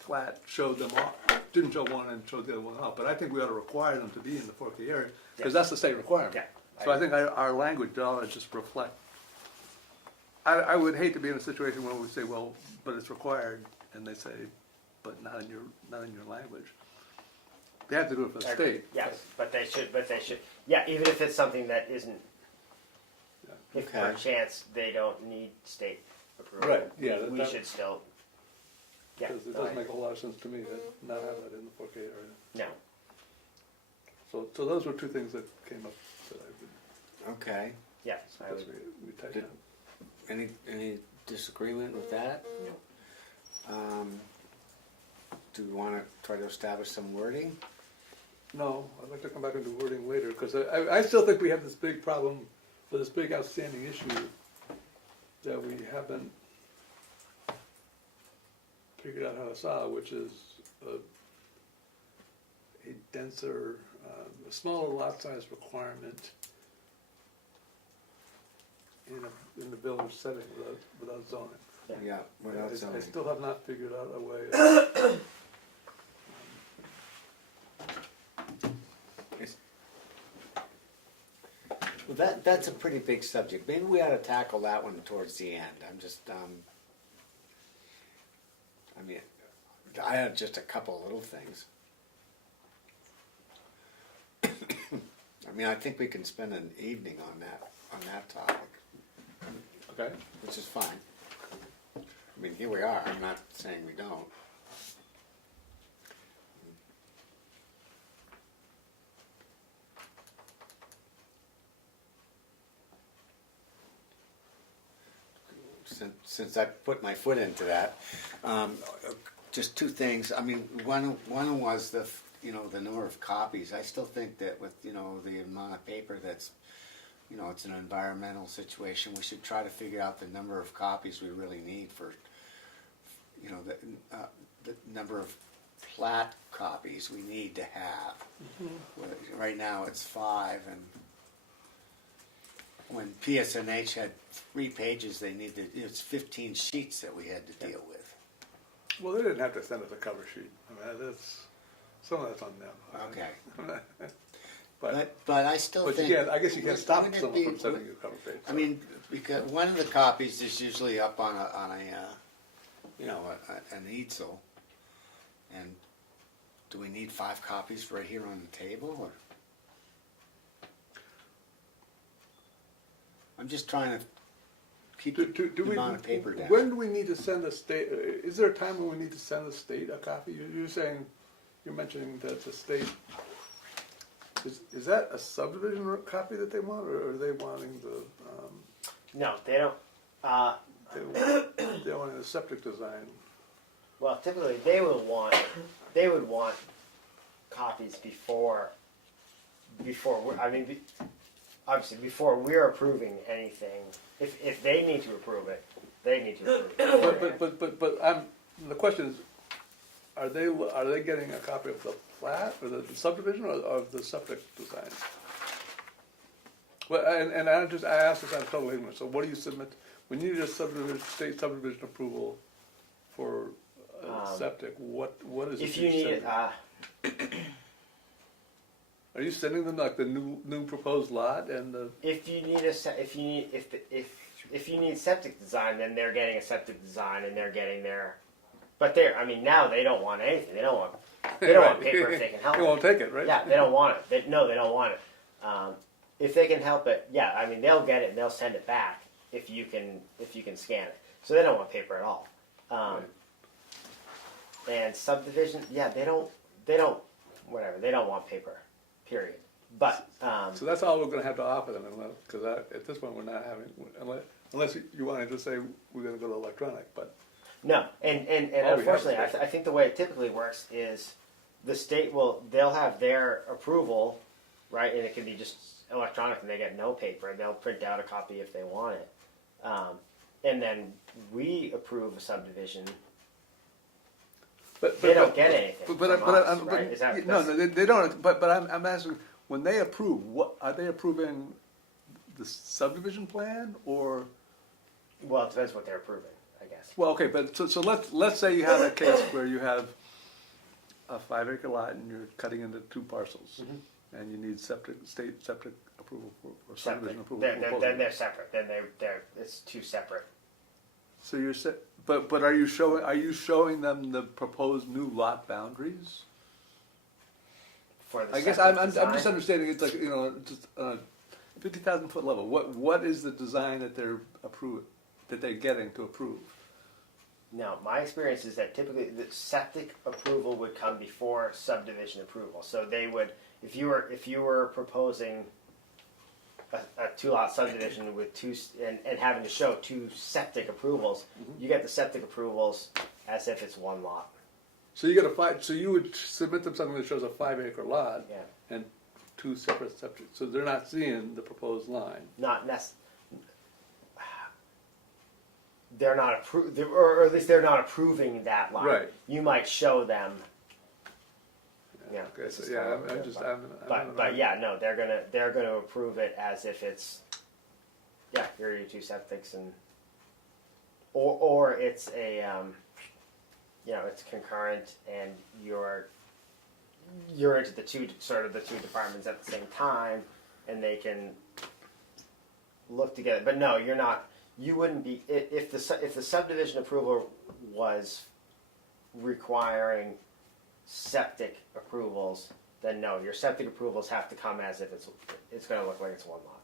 plat showed them off, didn't show one and showed the other one off, but I think we ought to require them to be in the 4K area, because that's the state requirement. Yeah, So I think our language ought to just reflect. I would hate to be in a situation where we say, well, but it's required, and they say, but not in your language. They have to do it for the I agree. state. Yes, but they should, yeah, even if it's something that isn't, if Okay. per chance they don't need state approval. Right, yeah, We that- should still, yeah. Because it no, does I- make a lot of sense to me to not have that in the 4K area. No, So those were two things that came up that I would, Okay. yes, I guess would, we typed Did- down. Any disagreement with that? Do we want to try to establish some wording? No, I'd like to come back and do wording later, because I still think we have this big problem, with this big outstanding issue that we haven't figured out how to solve, which is a denser, a smaller lot size requirement in the village setting without zoning. Yeah, without I zoning. still have not figured out a way. Well, that's a pretty big subject. Maybe we ought to tackle that one towards the end. I'm just, I mean, I have just a couple little things. I mean, I think we can spend an evening on that topic, Okay. which is fine. I mean, here we are. I'm not saying we don't. Since I put my foot into that, just two things. I mean, one was the number of copies. I still think that with the amount of paper that's, it's an environmental situation. We should try to figure out the number of copies we really need for, the number of plat copies we need to have. Mm-hmm. Right now it's 5, and when PSNH had 3 pages, it's 15 sheets that we had to deal with. Well, they didn't have to send us a cover sheet. I mean, some of that's on them. Okay. But But I still think. I guess you can't stop wouldn't it someone be- from sending you a cover page. I mean, because one of the copies is usually up on an easel, and do we need 5 copies right here on the table, or? I'm just trying to keep do the we, amount of paper down. when do we need to send the state, is there a time when we need to send the state a copy? You're mentioning that the state, is that a subdivision copy that they want, or are they wanting the, no, they don't, they're wanting the septic design? well, typically they would want copies before obviously before we're approving anything. If they need to approve it, they need to approve it. But the question is, are they getting a copy of the plat or the subdivision or of the septic design? Well, and I asked this out of total ignorance. So what do you submit when you need a state subdivision approval for septic? What is it? If you need it, Are you sending them like the new proposed lot and the? if you need septic design, then they're getting a septic design and they're getting their. But now they don't want anything. They don't want want paper if they can help They it. won't take it, right? Yeah, they don't want it. They don't want it. If they can help it, yeah, they'll get it and they'll send it back if you can scan it. So they don't want paper at all. And subdivision, yeah, they don't want paper, period. But So that's all we're going to have to offer them, because at this point we're not having, unless you wanted to say we're going to go to electronic, but. no, and unfortunately, I think the way it typically works is the state they'll have their approval, right, and it can be just electronic, and they get no paper, and they'll print out a copy if they want it, and then we approve a subdivision. But They don't get anything from us, but right? Is that- no, they don't. But I'm asking, when they approve, what are they approving? The subdivision plan, or Well, it depends what they're approving. I guess. Well, okay, but so let's say you have a case where you have a 5-acre lot and you're cutting into 2 parcels, and you need state septic approval or subdivision approval. Then for both of then them. they're separate. Then they're it's 2 separate. So you're but are you showing them the proposed new lot boundaries? For the I guess septic I'm just design. understanding it's like, you know, just 50,000 foot level. What is the design that they're getting to approve? No, my experience is that typically the septic approval would come before subdivision approval. So they would, if you were proposing a 2-lot subdivision with and having to show 2 septic approvals, you get the septic approvals as if it's 1 lot. So you got so you would submit them something that shows a 5-acre lot Yeah, and 2 separate septic. So they're not seeing the proposed line. not they're not approved, or at least they're not approving that line. Right. You might show them. Yeah. Okay. this So is yeah, kind of I'm what just. we're- I'm But yeah, no, they're gonna approve it as if it's, yeah, here are your 2 septics and, or it's a, it's concurrent and you're into the 2 departments at the same time and they can look together. But no, you're not. You wouldn't be if the subdivision approval was requiring septic approvals, then no, your septic approvals have to come as if it's going to look like it's 1 lot.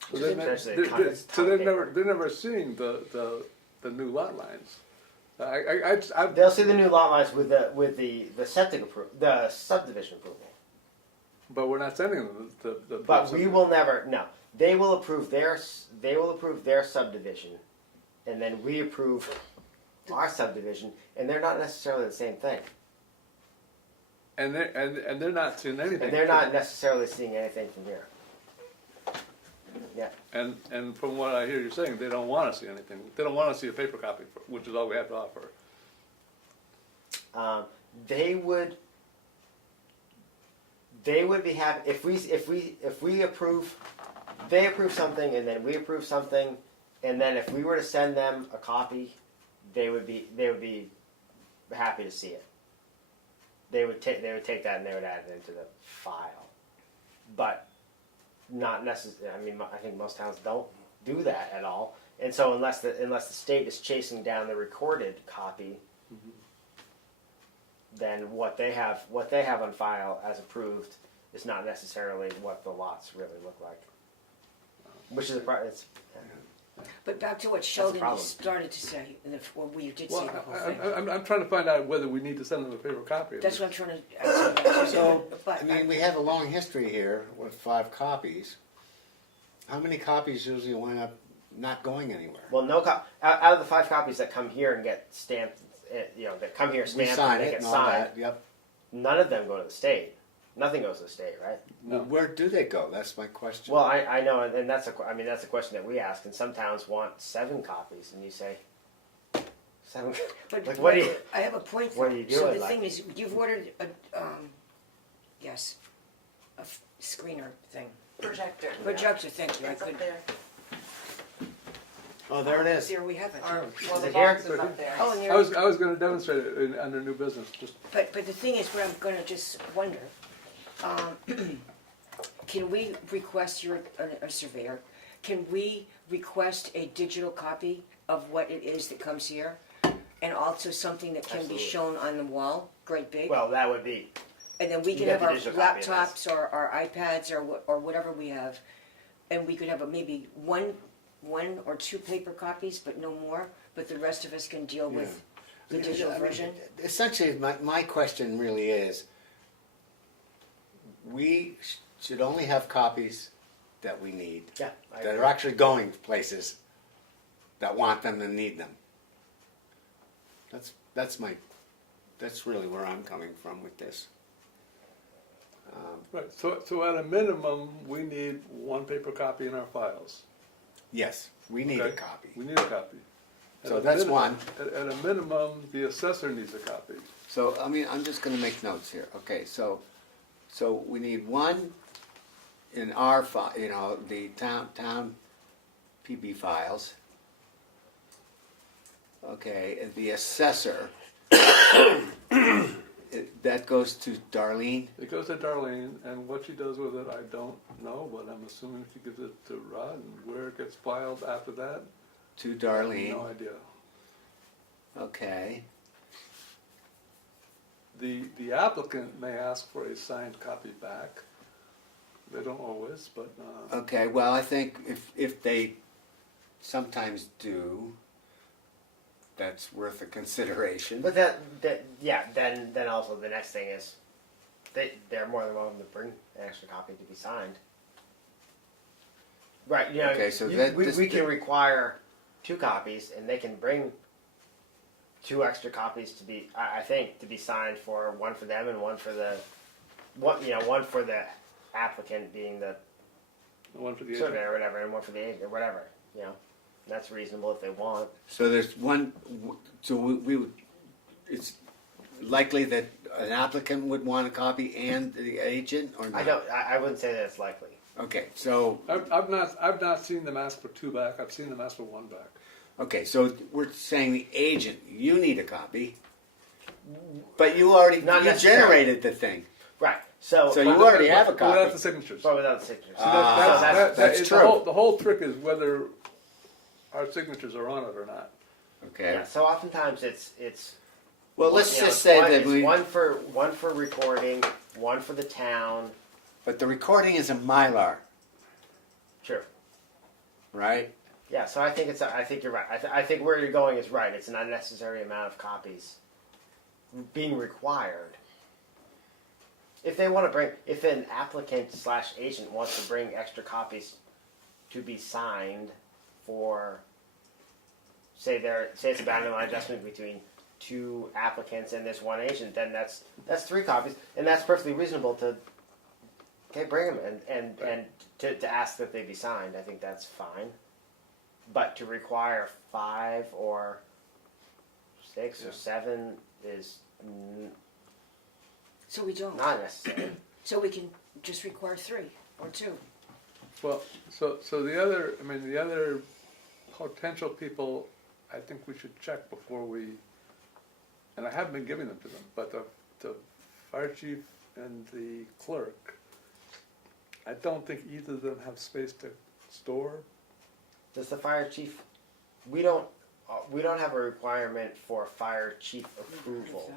So Which they're, is not, essentially a they're, con- they're, it's so they're paper. never seeing the new lot lines. I They'll see the new lot lines with the septic the subdivision approval. but we're not sending them the But we will never. No, they will approve their subdivision, and then we approve our subdivision, and they're not necessarily the same thing. and they're not seeing anything. And they're not necessarily seeing anything from here. Yeah. And from what I hear you saying, they don't want to see anything. They don't want to see a paper copy, which is all we have to offer. They would be happy if we approve. They approve something, and then we approve something, and then if we were to send them a copy, they would be happy to see it. They would take that and they would add it into the file, but not necessarily. I mean, I think most towns don't do that at all, and so unless the state is chasing down the recorded copy, then what they have on file as approved is not necessarily what the lots really look like. Which is a part. But back to what a Sheldon problem. started to say, what we did say Well, the whole thing. I'm trying to find out whether we need to send them a paper copy. of That's it. what I'm trying to ask. So, But I mean, we have a long history here with 5 copies. How many copies usually wind up not going anywhere? Well, no out of the 5 copies that come here and get stamped, that come here We stamped sign and they it get and all signed, that, yep. none of them go to the state. Nothing goes to the state, right? No. Where do they go? That's my question. Well, I know, and that's a question that we ask, and some towns want 7 copies, and you say 7. But Like, what do you? I have a point. What though. are you So doing, the like- thing is, you've ordered a screener thing, Projector. projector. Thank you. I It's up couldn't. there. Oh, there it is. There we have it. Or, well, Is the it here? box is up there. Oh, and I there. was going to demonstrate it under new business. Just But the thing is, what I'm going to just wonder, can we request a surveyor? Can we request a digital copy of what it is that comes here, and also something that can be Absolutely. shown on the wall, great big? Well, that would be. And then we You can get have the our digital copy of this. laptops or our iPads or whatever we have, and we could have maybe one or 2 paper copies, but no more. But the rest of us can deal with the digital I mean, version. Essentially, my question really is, we should only have copies that we need, Yeah. I that agree. are actually going places that want them and need them. That's really where I'm coming from with this. right. So at a minimum, we need 1 paper copy in our files. Yes, we need a Okay. copy. We need a copy. At So a that's minimum- one. At a minimum, the assessor needs a copy. So, I mean, I'm just gonna make notes here. Okay, so we need 1 in our file, the town PB files. Okay, and the assessor, that goes to Darlene? It goes to Darlene, and what she does with it, I don't know, but I'm assuming she gives it to Rod, and where it gets filed after that, To I have Darlene, no idea. okay. The applicant may ask for a signed copy back. They don't always, but, Okay, well, I think if they sometimes do, that's worth a consideration. But yeah, then also the next thing is they're more than welcome to bring an extra copy to be signed. Right, you know, Okay, so we can require 2 copies, and they can bring 2 extra copies to be, I think, to be signed, for one for them and one for the applicant being the one for the agent. surveyor or whatever, and one for the agent or whatever. You know, that's reasonable if they want. So there's one, so we would, it's likely that an applicant would want a copy and the agent, or not? I wouldn't say that it's likely. Okay, so, I've not seen them ask for 2 back, I've seen them ask for 1 back. okay, so we're saying the agent, you need a copy, but you already, Not you necessarily. generated the thing. Right. So So you already have a But without copy. the signatures. but without the signature. See, that's that's the true. the whole trick is whether our signatures are on it or not. Okay, Yeah, so oftentimes it's well, let's you know, just it's say one, that it's we, one for recording, one for the town. but the recording is a Mylar, Sure. right? Yeah, so I think you're right. I think where you're going is right. It's an unnecessary amount of copies being required. If they want to bring, if an applicant / agent wants to bring extra copies to be signed for, say it's a boundary line adjustment between 2 applicants and this one agent, then that's 3 copies, and that's perfectly reasonable to bring them and to ask that they be signed. I think that's fine. But to require 5 or 6 or 7 is So we don't. not necessary. So we can just require 3 or 2. Well, so the other potential people, I think we should check before we, and I haven't been giving them to them, but the fire chief and the clerk, I don't think either of them have space to store. Does the fire chief? We don't have a requirement for fire chief approval.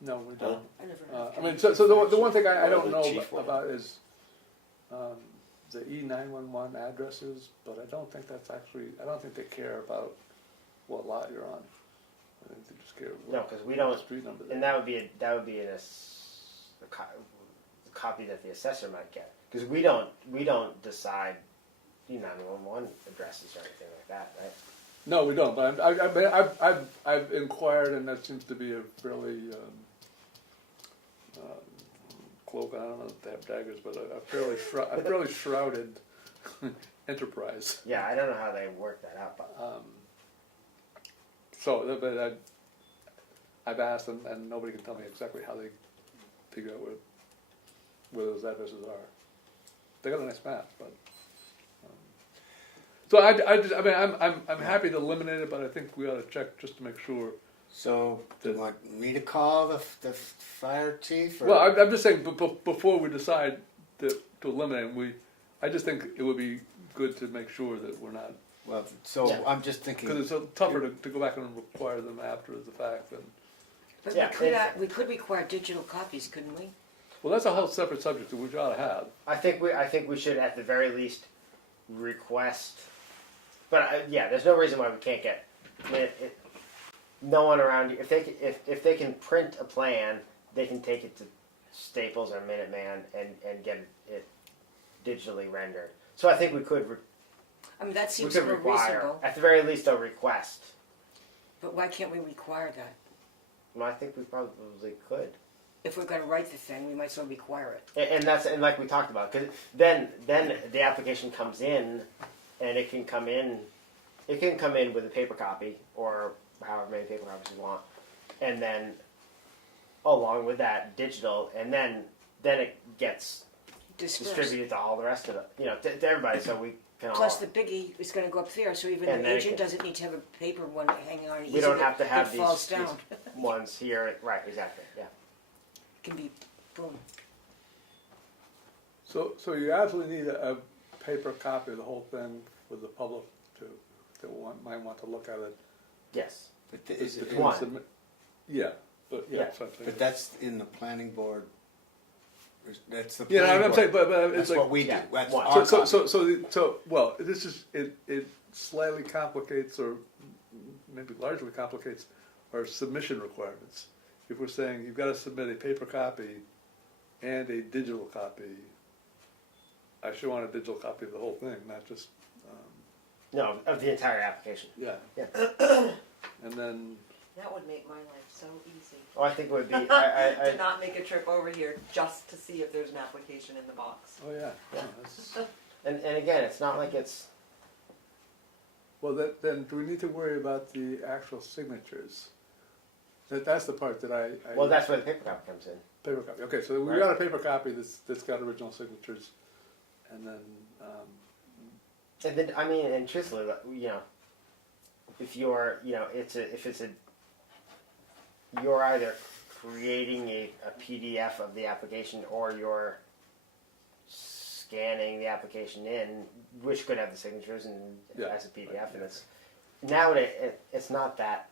No, we don't. I never. I mean, so the one thing I don't The know chief one. about is the E911 addresses, but I don't think they care about what lot you're on. I think they just care No, about because we the don't. street number. And that would be a copy that the assessor might get, because we don't decide E911 addresses or anything like that, right? No, we don't. But I've inquired, and that seems to be a fairly cloak. I don't know if they have daggers, but a fairly shrouded enterprise. Yeah, I don't know how they work that out, but But I've asked them, and nobody can tell me exactly how they figure out where those addresses are. They got a nice map, but. So I'm happy to eliminate it, but I think we ought to check just to make sure. So, do you want me to call the fire chief? Or? Well, I'm just saying, before we decide to eliminate them, I just think it would be good to make sure that we're not, Well, so Yeah. I'm just thinking. because it's tougher to go back and require them after the fact. And, But Yeah, we could require digital copies, couldn't we? well, that's a whole separate subject that we ought to have. I think we should at the very least request. But there's no reason why we can't get. I mean, no one around you. If they can print a plan, they can take it to Staples or Minuteman and get it digitally rendered. So I think we could. I mean, that We seems could more require, reasonable. at the very least, a request. But why can't we require that? Well, I think we probably could. If we're going to write the thing, we might as well require it. And like we talked about, because then the application comes in, and it can come in with a paper copy or however many paper copies you want, and then along with that digital, and then it gets Disperse. distributed to all the rest of it, to everybody. So can all. Plus the biggie is gonna go up there, so even And the then it agent can- doesn't need to have a paper one hanging on an we don't easel have to have that these, falls these down. ones here. Right, exactly. Yeah. Can be, boom. So you absolutely need a paper copy of the whole thing for the public might want to look at it. Yes. But is it, Between One. Yeah, but yeah, Yeah. something. but that's in the planning board. That's the Yeah, planning I'm board. saying, but it's That's like. what we do. yeah, That's one. our So, well, this is, it slightly complicates or maybe largely complicates our submission requirements. If we're saying you've got to submit a paper copy and a digital copy, I sure want a digital copy of the whole thing, not just, No, of the entire application. yeah. Yeah. And then, That would make my life so easy. Oh, I think it would be. To not make a trip over here just to see if there's an application in the box. oh yeah, Yeah. that's, And again, it's not like it's. well, then do we need to worry about the actual signatures? That's the part that I. Well, that's where the paper copy comes in. Paper copy, okay, so we Right. got a paper copy that's got original signatures, and then, And then, I mean, and truthfully, you know, if you're, you know, you're either creating a PDF of the application or you're scanning the application in, which could have the signatures and Yeah. as a PDF, and it's nowadays it's not that.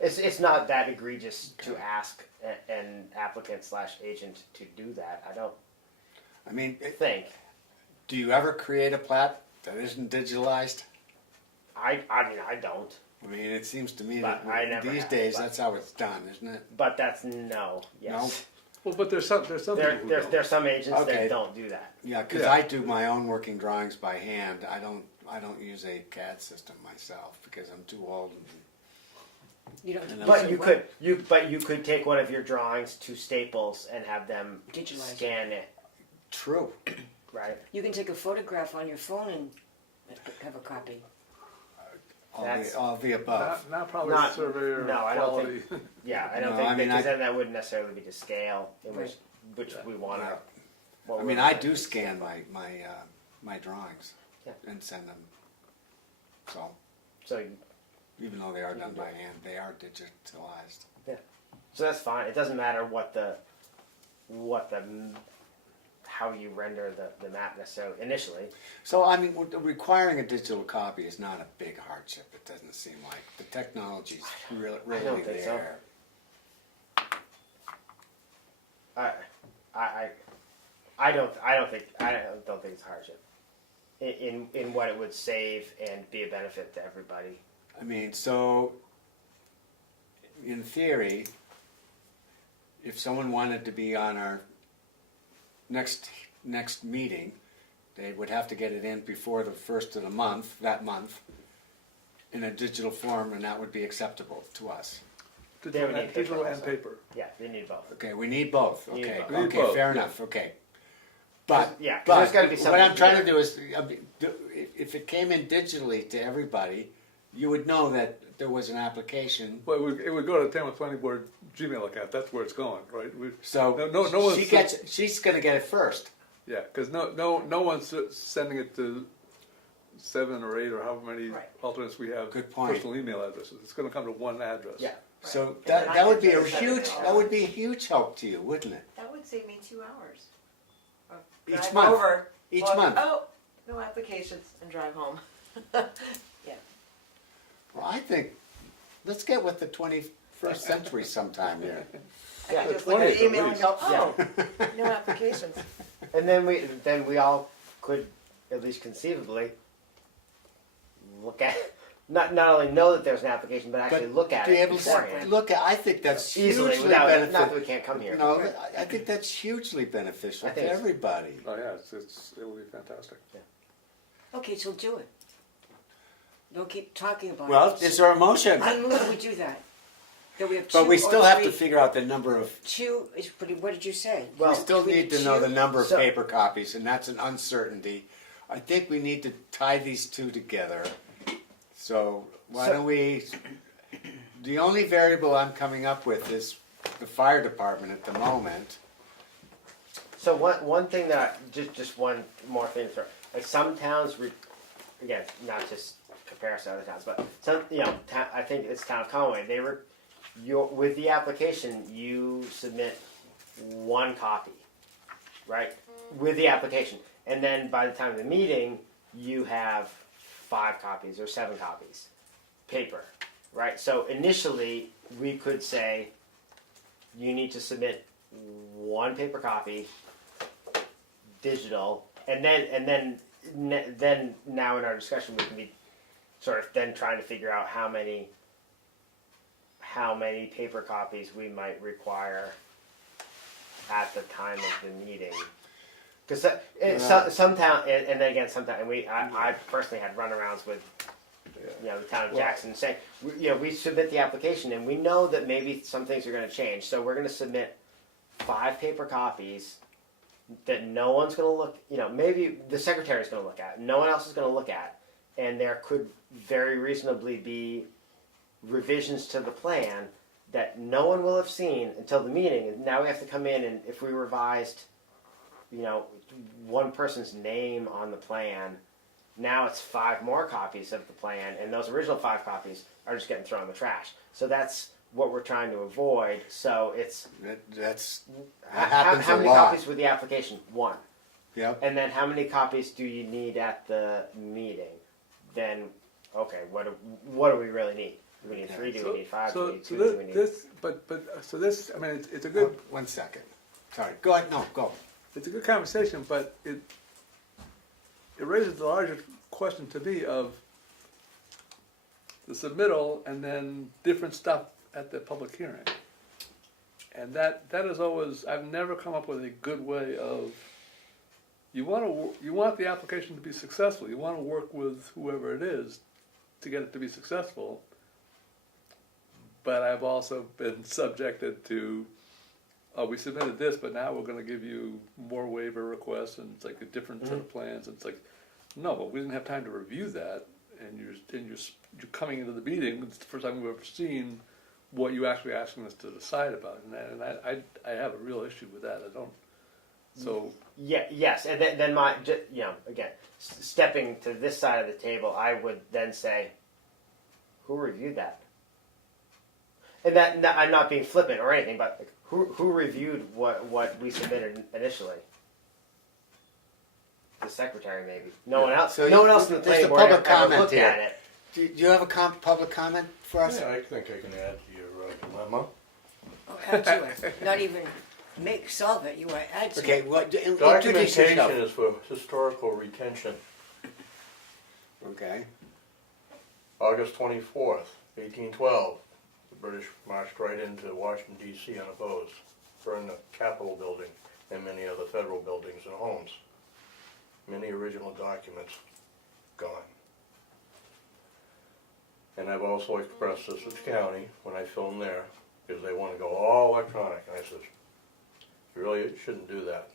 It's not that egregious to ask an applicant / agent to do that. I don't I mean, think. do you ever create a plat that isn't digitalized? I mean, I don't. I mean, it seems to me But that I never these have, days but- that's how it's done, isn't it? But that's no. Yes. well, but there's some people who don't. There's some agents Okay. that don't do that. Yeah, because Yeah. I do my own working drawings by hand. I don't use a CAD system myself because I'm too old. You don't. And But So you could take one of your drawings to Staples and have them Digitalize. scan it, True. right? You can take a photograph on your phone and have a copy. All the above. Not probably Not- surveyor no, I don't quality. Yeah, I don't No, think I mean, because I- then that wouldn't necessarily be to scale, in which Yeah. we want Yeah. to. I mean, I do scan my drawings Yeah. and send them. So So even though they are You done can do by it. hand, they are digitalized. so that's fine. It doesn't matter what the how you render the map necessarily initially. So I mean, requiring a digital copy is not a big hardship. It doesn't seem like the technology's really don't think so. there. I don't think it's a hardship. In what it would save and be a benefit to everybody. I mean, so in theory, if someone wanted to be on our next meeting, they would have to get it in before the first of the month, that month, in a digital form, and that would be acceptable to us. They would need Digital paper and also. paper. Yeah, they need both. Okay, we need both. You need Okay, both. We need okay, both, fair yeah. enough. Okay, but Yeah, 'cause but there's gotta be what something I'm trying to there. do is, if it came in digitally to everybody, you would know that there was an application. Well, it would go to the Tamworth Planning Board Gmail account, that's where it's going, right? So No one's. she's going to get it first. Yeah, because no one's sending it to 7 or 8 or however many Right. alternates we have. Good point. Personal email addresses, it's gonna come to one address. Yeah. So And then I that would could be a just send it huge all. that would be a huge help to you, wouldn't it? That would save me 2 hours. of Each drive month. Over, Each look, month. Oh, no applications, and drive home. Well, I think let's get with the 21st century sometime here. I Yeah. could just look at 20th the at email and go, least. oh, no applications. And then we all could, at least conceivably, look at not only know that there's an application, but actually look at be it able to beforehand. look at. I think that's Easily, hugely without not that beneficial. we can't come here. No, I think that's hugely beneficial I to think it's- everybody. Oh, yeah, it will be fantastic. Okay, so do it. Don't keep talking about Well, it. is there a motion? I move that we do that. That we have two But we or still have to three- figure out the number of. Two, what did you say? Well, We still between need to know the two- number of So- paper copies, and that's an uncertainty. I think we need to tie these two together. So why So- don't we? The only variable I'm coming up with is the fire department at the moment. So one thing that just one more thing. some towns, again, not just comparison to other towns, but some, I think it's town of Comeau, with the application, you submit one copy, right? With the application. And then by the time of the meeting, you have 5 copies or 7 copies, paper, right? So initially, we could say, you need to submit one paper copy, digital, and then now in our discussion we can be sort of then trying to figure out how many paper copies we might require at the time of the meeting. Because some town, and then again, sometimes, and I personally had runarounds with the town of Jackson saying, we submit the application and we know that maybe some things are going to change, so we're going to submit 5 paper copies that no one's going to look, maybe the secretary's going to look at, no one else is going to look at, and there could very reasonably be revisions to the plan that no one will have seen until the meeting, and now we have to come in, and if we revised, one person's name on the plan, now it's 5 more copies of the plan, and those original 5 copies are just getting thrown in the trash. So that's what we're trying to avoid. So it's That how happens how a many lot. copies with the application? 1. Yep. And then how many copies do you need at the meeting? Then, okay, what do we really need? Do we need 3? Do we need 5? Do we need 2? Do we need... This, I mean, it's a good, 1 second. Sorry. Go ahead. No, go. it's a good conversation, but it raises the larger question to me of the submittal and then different stuff at the public hearing. And that is always, I've never come up with a good way of, you want the application to be successful, you want to work with whoever it is to get it to be successful, but I've also been subjected to, we submitted this, but now we're going to give you more waiver requests, and it's like a different set of plans. It's like, no, but we didn't have time to review that, and you're coming into the meeting. It's the first time we've ever seen what you actually asking us to decide about, and I have a real issue with that. I don't. So yes, and then again, stepping to this side of the table, I would then say, who reviewed that? And that I'm not being flippant or anything, but who reviewed what we submitted initially? The secretary, maybe. No one else. So no one else in the there's planning the board public ever comment looked here. at it. Do you have a public comment for us? Yeah, I think I can add to your dilemma. I'll add to it. Not even solve it, you want to add to Okay. it. Well, introduce Documentation yourself. is for historical retention. Okay. August 24th, 1812, the British marched right into Washington, D.C. unopposed, burned the Capitol building and many other federal buildings and homes. Many original documents gone. And I've also expressed this to the county when I filmed there, because they want to go all electronic. And I said, you really shouldn't do that.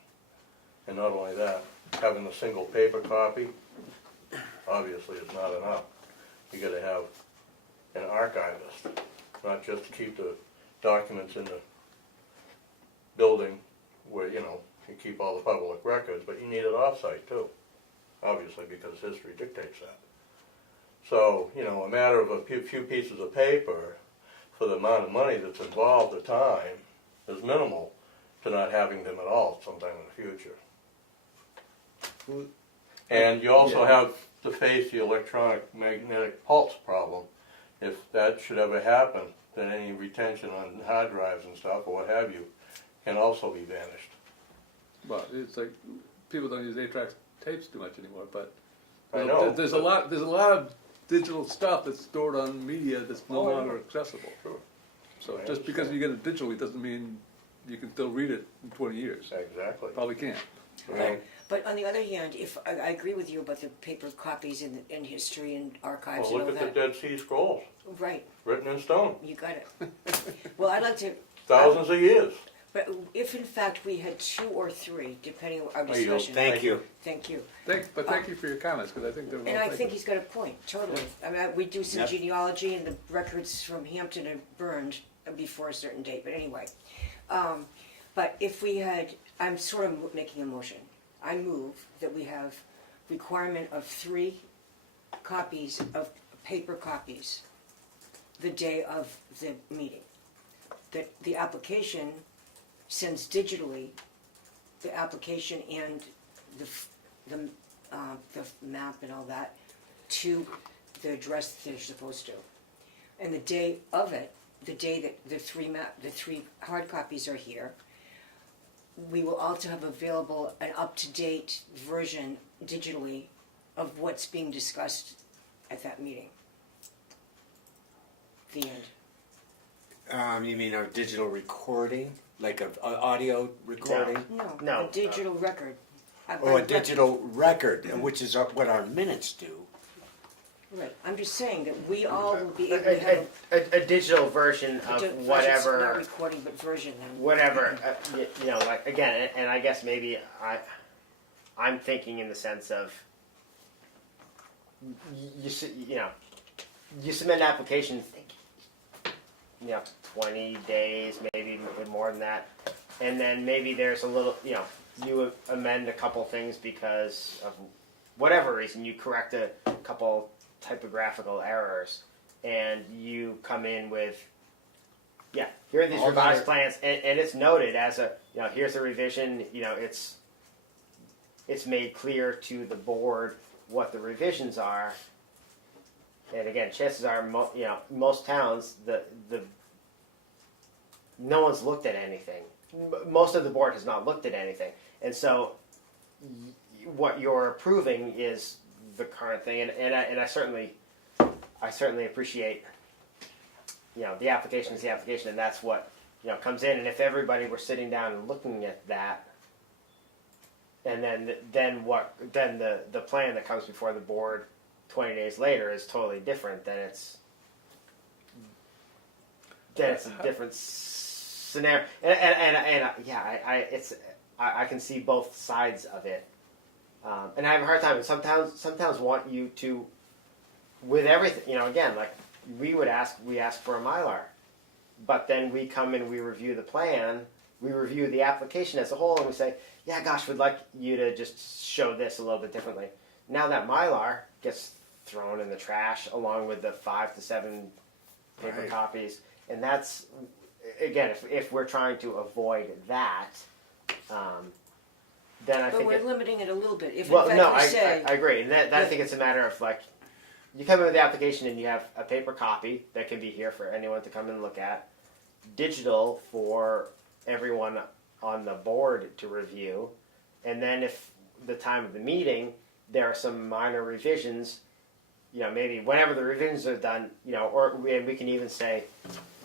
And not only that, having a single paper copy obviously is not enough. You got to have an archivist, not just to keep the documents in the building where, you keep all the public records, but you need it off-site too, obviously, because history dictates that. So, a matter of a few pieces of paper for the amount of money that's involved at the time is minimal to not having them at all sometime in the future. And you also have to face the electronic magnetic pulse problem. If that should ever happen, then any retention on hard drives and stuff, or what have you, can also be vanished. well, it's like people don't use 8-track tapes too much anymore, but I know, there's a lot of digital stuff that's stored on media that's no Oh, I longer know. accessible. Sure. So I just because understand. you get it digitally doesn't mean you can still read it in 20 years. Exactly. Probably can't. Well, But on the other hand, if I agree with you about the paper copies in history and archives well, and all look at that. the Dead Sea Scrolls, Right, written in stone, you got it. Well, I'd like to, thousands of years. but if in fact we had 2 or 3, depending on our Oh, you don't discussion. Thank you. Thank you. Thank you for your comments, because I think they're well And I taken. think he's got a point, totally. I mean, we do some Yep. genealogy and the records from Hampton are burned before a certain date, but anyway. But if we had, I'm sort of making a motion. I move that we have requirement of 3 copies of paper copies the day of the meeting. That the application sends digitally the application and the map and all that to the address that they're supposed to. And the day of it, the day that the 3 hard copies are here, we will also have available an up-to-date version digitally of what's being discussed at that meeting. The end. You mean our digital recording, like a audio recording? No. A digital record. Or a digital record, which is what our minutes do. Right, I'm just saying that we all will be able to have A digital version a of digital version, whatever. not recording, but version. Whatever, you know, like again, and I guess maybe I'm thinking in the sense of you submit an application, 20 days, maybe more than that, and then maybe there's a little, you amend a couple things because of whatever reason, you correct a couple typographical errors, and you come in with, here are these All revised that- plans, and it's noted as a, here's a revision, it's made clear to the board what the revisions are. And again, chances are, most towns, no one's looked at anything. Most of the board has not looked at anything, and so what you're approving is the current thing. And I certainly appreciate, the application is the application, and that's what comes in. And if everybody were sitting down and looking at that, and then the plan that comes before the board 20 days later is totally different, then it's a different scenario. And I can see both sides of it, and I have a hard time. And some towns want you to, with everything, again, like we ask for a Mylar, but then we come and we review the plan, we review the application as a whole, and we say, yeah, gosh, we'd like you to just show this a little bit differently. Now that Mylar gets thrown in the trash along with the 5 to 7 paper Right. copies, and that's, again, if we're trying to avoid that, then I But think we're limiting it a little bit. If well, in fact no, we say, I agree, and that I think it's a matter of like, you come in with the application and you have a paper copy that can be here for anyone to come and look at, digital for everyone on the board to review, and then if the time of the meeting there are some minor revisions, maybe whenever the revisions are done, and we can even say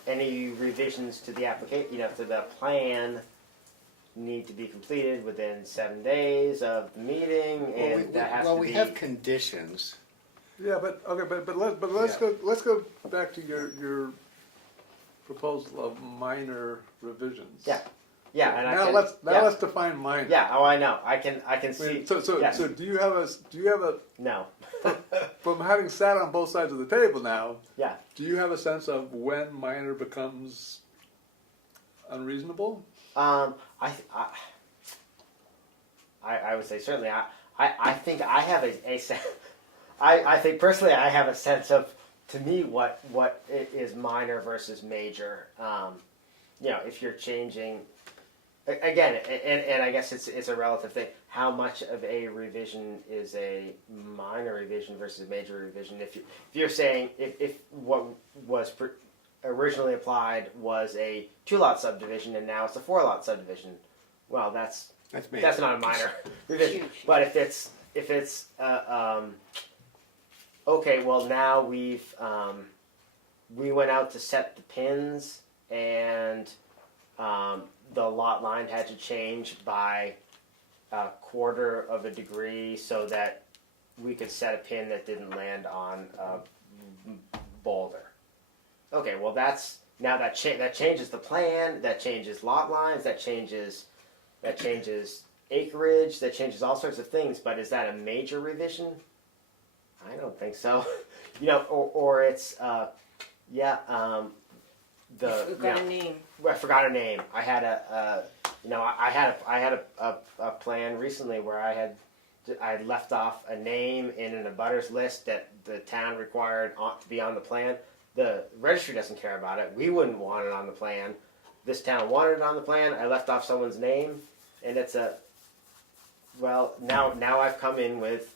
any revisions to the application, to the plan need to be completed within 7 days of the meeting, and that has to be. We have conditions. Yeah, but let's go back to your proposal of minor revisions. Yeah, and Now let's define minor. Yeah, oh, I know. I can see. Yes. So do you have a No. from having sat on both sides of the table now? Yeah. Do you have a sense of when minor becomes unreasonable? I would say certainly. I think I have a sense. I think personally I have a sense of, to me, what is minor versus major. If you're changing, again, and I guess it's a relative thing. How much of a revision is a minor revision versus a major revision? If you're saying if what was originally applied was a 2-lot subdivision and now it's a 4-lot subdivision, well, that's major. That's not a minor revision. Huge. But if it's okay, well now we went out to set the pins, and the lot line had to change by 1/4 of a degree so that we could set a pin that didn't land on a boulder. Okay, well that changes the plan, that changes lot lines, that changes acreage, that changes all sorts of things. But is that a major revision? I don't think so. Or it's we've got a name. I forgot her name. I had a plan recently where I had I left off a name in an abutters list that the town required to be on the plan. The registry doesn't care about it. We wouldn't want it on the plan. This town wanted it on the plan. I left off someone's name, and it's well, now I've come in with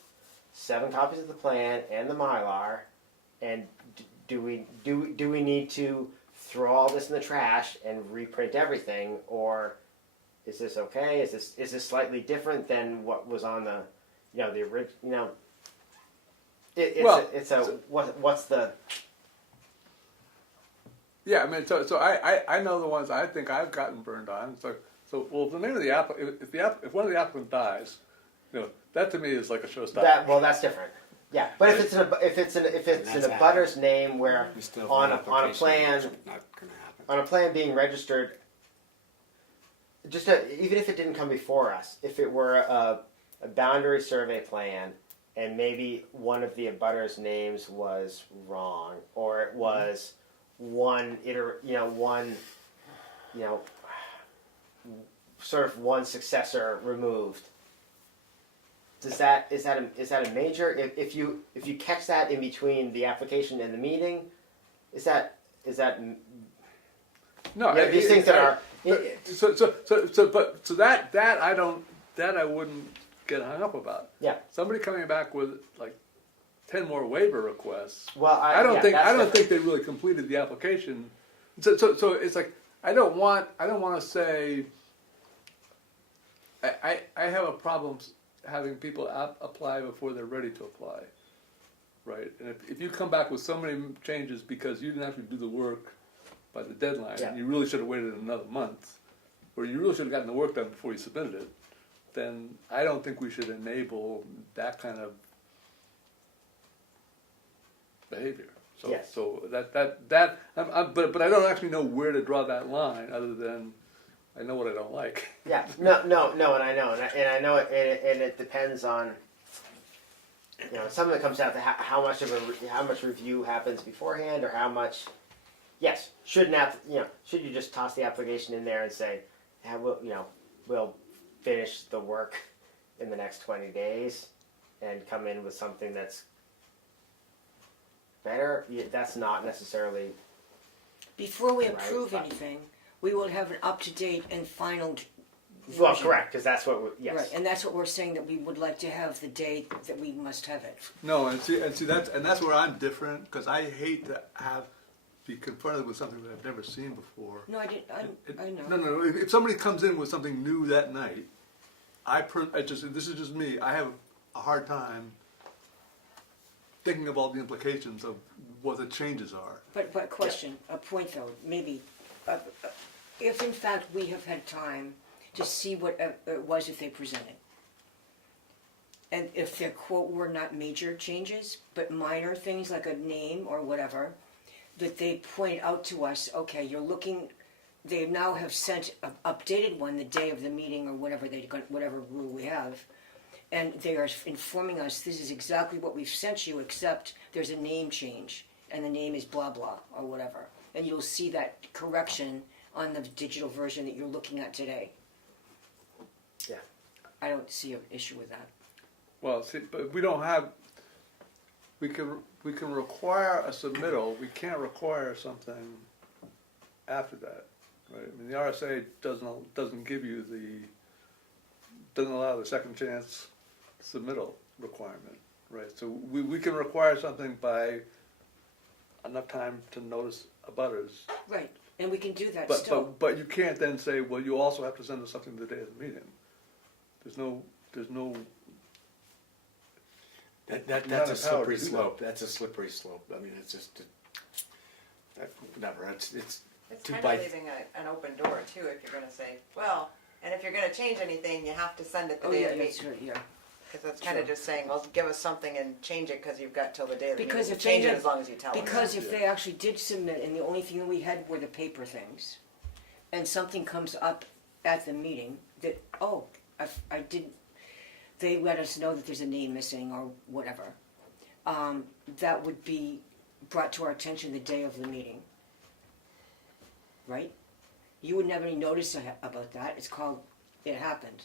7 copies of the plan and the Mylar, and do we need to throw all this in the trash and reprint everything, or is this okay? Is this slightly different than what was on the, the original? What's the? Yeah, I mean, so I know the ones I think I've gotten burned on. So well, the name of the applicant, if one of the applicants dies, that to me is like a showstopper. That's different. Yeah, but if it's an abutter's name where We still have on an a application, plan which is not gonna happen. on a plan being registered, even if it didn't come before us, if it were a boundary survey plan and maybe one of the abutters' names was wrong, or it was sort of one successor removed. Is that a major? If you catch that in between the application and the meeting, is that No, these things that are that I wouldn't get hung up about. yeah. Somebody coming back with like 10 more waiver requests. Well, I don't that's think they really completed the application. So it's like I don't want to say. I have a problem having people apply before they're ready to apply, right? And if you come back with so many changes because you didn't actually do the work by the deadline, Yeah. you really should have waited another month, or you really should have gotten the work done before you submitted it, then I don't think we should enable that kind of behavior. So, Yes. so but I don't actually know where to draw that line other than I know what I don't like. Yeah, no, and I know, and I know it, and it depends on, some of it comes down to how much review happens beforehand, or how much. Yes, should you just toss the application in there and say, we'll finish the work in the next 20 days, and come in with something that's better. That's not necessarily. Before we Right. approve anything, we will have an up-to-date and final Well, version. correct, because that's what yes. Right, and that's what we're saying, that we would like to have the day that we must have it. No, and see that's where I'm different, because I hate to be confronted with something that I've never seen before. No, I know. No. If somebody comes in with something new that night, this is just me. I have a hard time thinking of all the implications of what the changes are. But question, a point though, maybe, if in fact we have had time to see what it was that they presented, and if their quote were not major changes, but minor things like a name or whatever, that they point out to us, okay, they now have sent an updated one the day of the meeting, or whatever rule we have, and they are informing us, this is exactly what we've sent you, except there's a name change, and the name is blah blah, or whatever. And you'll see that correction on the digital version that you're looking at today. Yeah. I don't see an issue with that. Well, see, but we don't have. We can require a submittal. We can't require something after that, right? I mean, the RSA doesn't give you doesn't allow the second chance submittal requirement, right? So we can require something by enough time to notice abutters. Right, and we can do that But still. but you can't then say, well, you also have to send us something the day of the meeting. There's no. That's Not a a power slippery to do slope. That's a slippery slope. I mean, it's just whatever. It's It's Two kind bites. of leaving an open door too, if you're gonna say, well, and if you're gonna change anything, you have to send it the Oh, day yeah, of the that's meeting. right, yeah. Because that's kind of just saying, well, give us something and change it, because you've got till the day of the meeting. Because to if they change it had- as long as you tell us. Because if they actually did submit, and the only thing that we had were the paper things, and something comes up at the meeting that, I didn't, they let us know that there's a name missing or whatever, that would be brought to our attention the day of the meeting. Right? You wouldn't have any notice about that. It's called, it happened.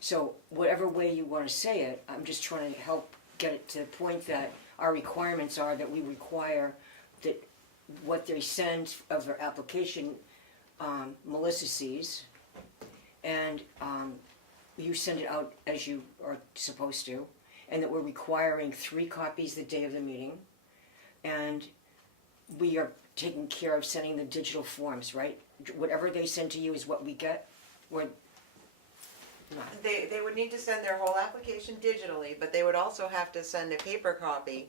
So whatever way you want to say it, I'm just trying to help get it to the point that our requirements are that we require that what they send of their application, Melissa sees, and you send it out as you are supposed to, and that we're requiring 3 copies the day of the meeting, and we are taking care of sending the digital forms, right? Whatever they send to you is what we get. We're not. They would need to send their whole application digitally, but they would also have to send a paper copy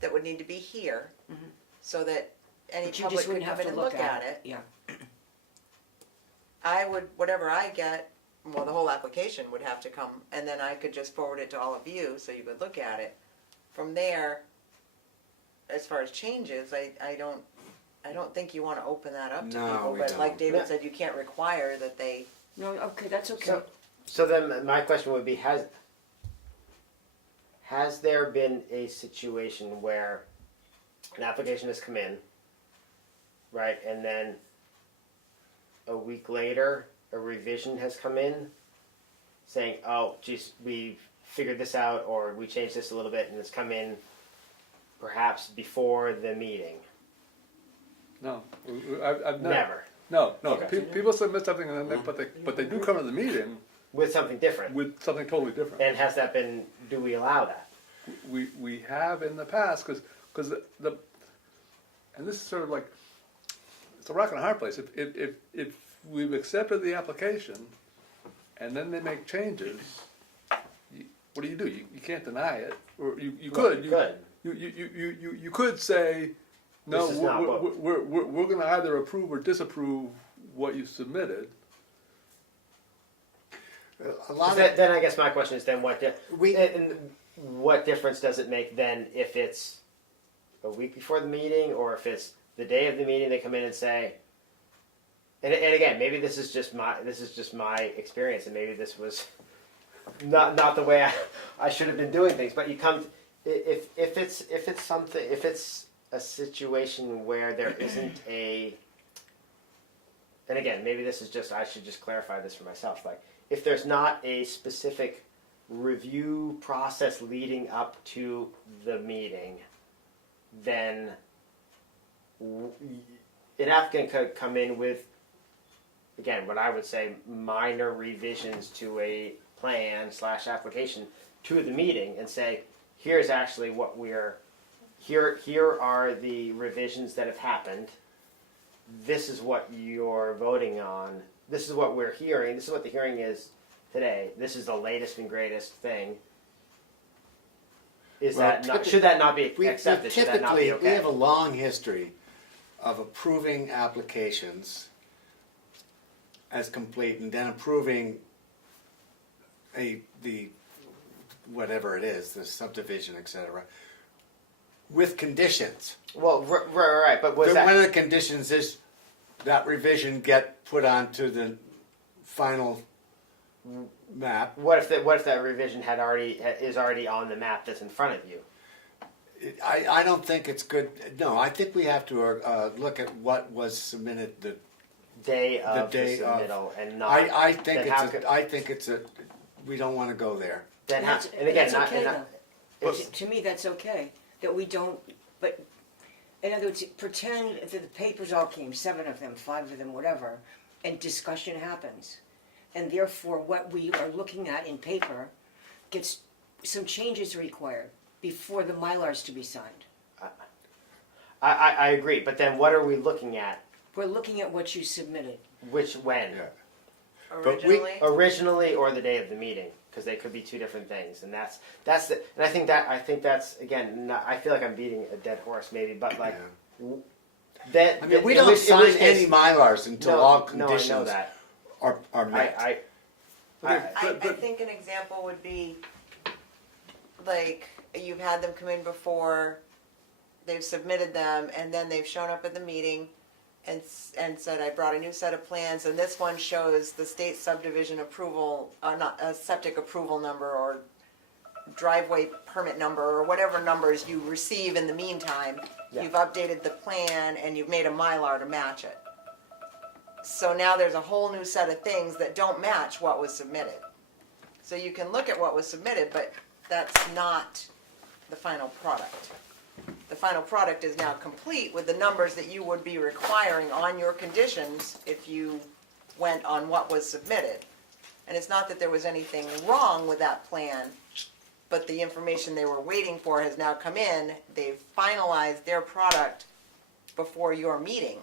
that would need to be here, so that any But you public just could wouldn't come have in to and look at it. Yeah. I would, whatever I get, well, the whole application would have to come, and then I could just forward it to all of you, so you could look at it. From there, as far as changes, I don't think you wanna open that up to No, people, we but like don't. David said, you can't require that they. No, okay, that's okay. So then my question would be, has there been a situation where an application has come in, right, and then a week later a revision has come in saying, oh geez, we figured this out, or we changed this a little bit, and it's come in perhaps before the meeting? No, I've Never. No, Okay. people submit something and then but they do come to the meeting With something different. with something totally different. And has that been, do we allow that? We have in the past, because the, and this is sort of like, it's a rock and a hard place. If we've accepted the application and then they make changes, what do? You can't deny it, or you could. You could say, no, This is not what- we're going to either approve or disapprove what you submitted. A lot of, Then I guess my question is then We- what difference does it make then if it's a week before the meeting, or if it's the day of the meeting they come in and say, and again, maybe this is just my experience, and maybe this was not the way I should have been doing things, but you come if it's a situation where there isn't a, and again, maybe this is just, I should just clarify this for myself, like if there's not a specific review process leading up to the meeting, then an applicant could come in with, again, what I would say minor revisions to a plan / application to the meeting and say, here's actually what here are the revisions that have happened. This is what you're voting on. This is what we're hearing. This is what the hearing is today. This is the latest and greatest thing. Is Well, that not, should that not be we accepted? Should that not typically, be okay? we have a long history of approving applications as complete and then approving the whatever it is, the subdivision, etc., with conditions. Well, right, but was One that? of the conditions is that revision get put onto the final map. What if that revision is already on the map that's in front of you? I don't think it's good. No, I think we have to look at what was submitted. The Day of the day of. submittal, and not. I think then how it's a. We don't want to go there. Then And how, that's, and again, that's not, okay and though. not, But to me, that's okay, that we don't, but, in other words, pretend that the papers all came, 7 of them, 5 of them, whatever, and discussion happens. And therefore, what we are looking at in paper gets, some changes required before the Mylars to be signed. I agree, but then what are we looking at? We're looking at what you submitted. Which when? But we- Originally, Originally or the day of the meeting, because they could be two different things, and that's the, and I think that's again, I feel like I'm beating a dead horse maybe, but like that. I mean, we in don't which sign case- any Mylars until all conditions No, I know that. are met. I think an example would be, like, you've had them come in before, they've submitted them, and then they've shown up at the meeting and said, I brought a new set of plans, and this one shows the state subdivision approval, not a septic approval number or driveway permit number or whatever numbers you receive in the meantime. Yeah. You've updated the plan and you've made a Mylar to match it. So now there's a whole new set of things that don't match what was submitted. So you can look at what was submitted, but that's not the final product. The final product is now complete with the numbers that you would be requiring on your conditions if you went on what was submitted. And it's not that there was anything wrong with that plan, but the information they were waiting for has now come in. They've finalized their product before your meeting,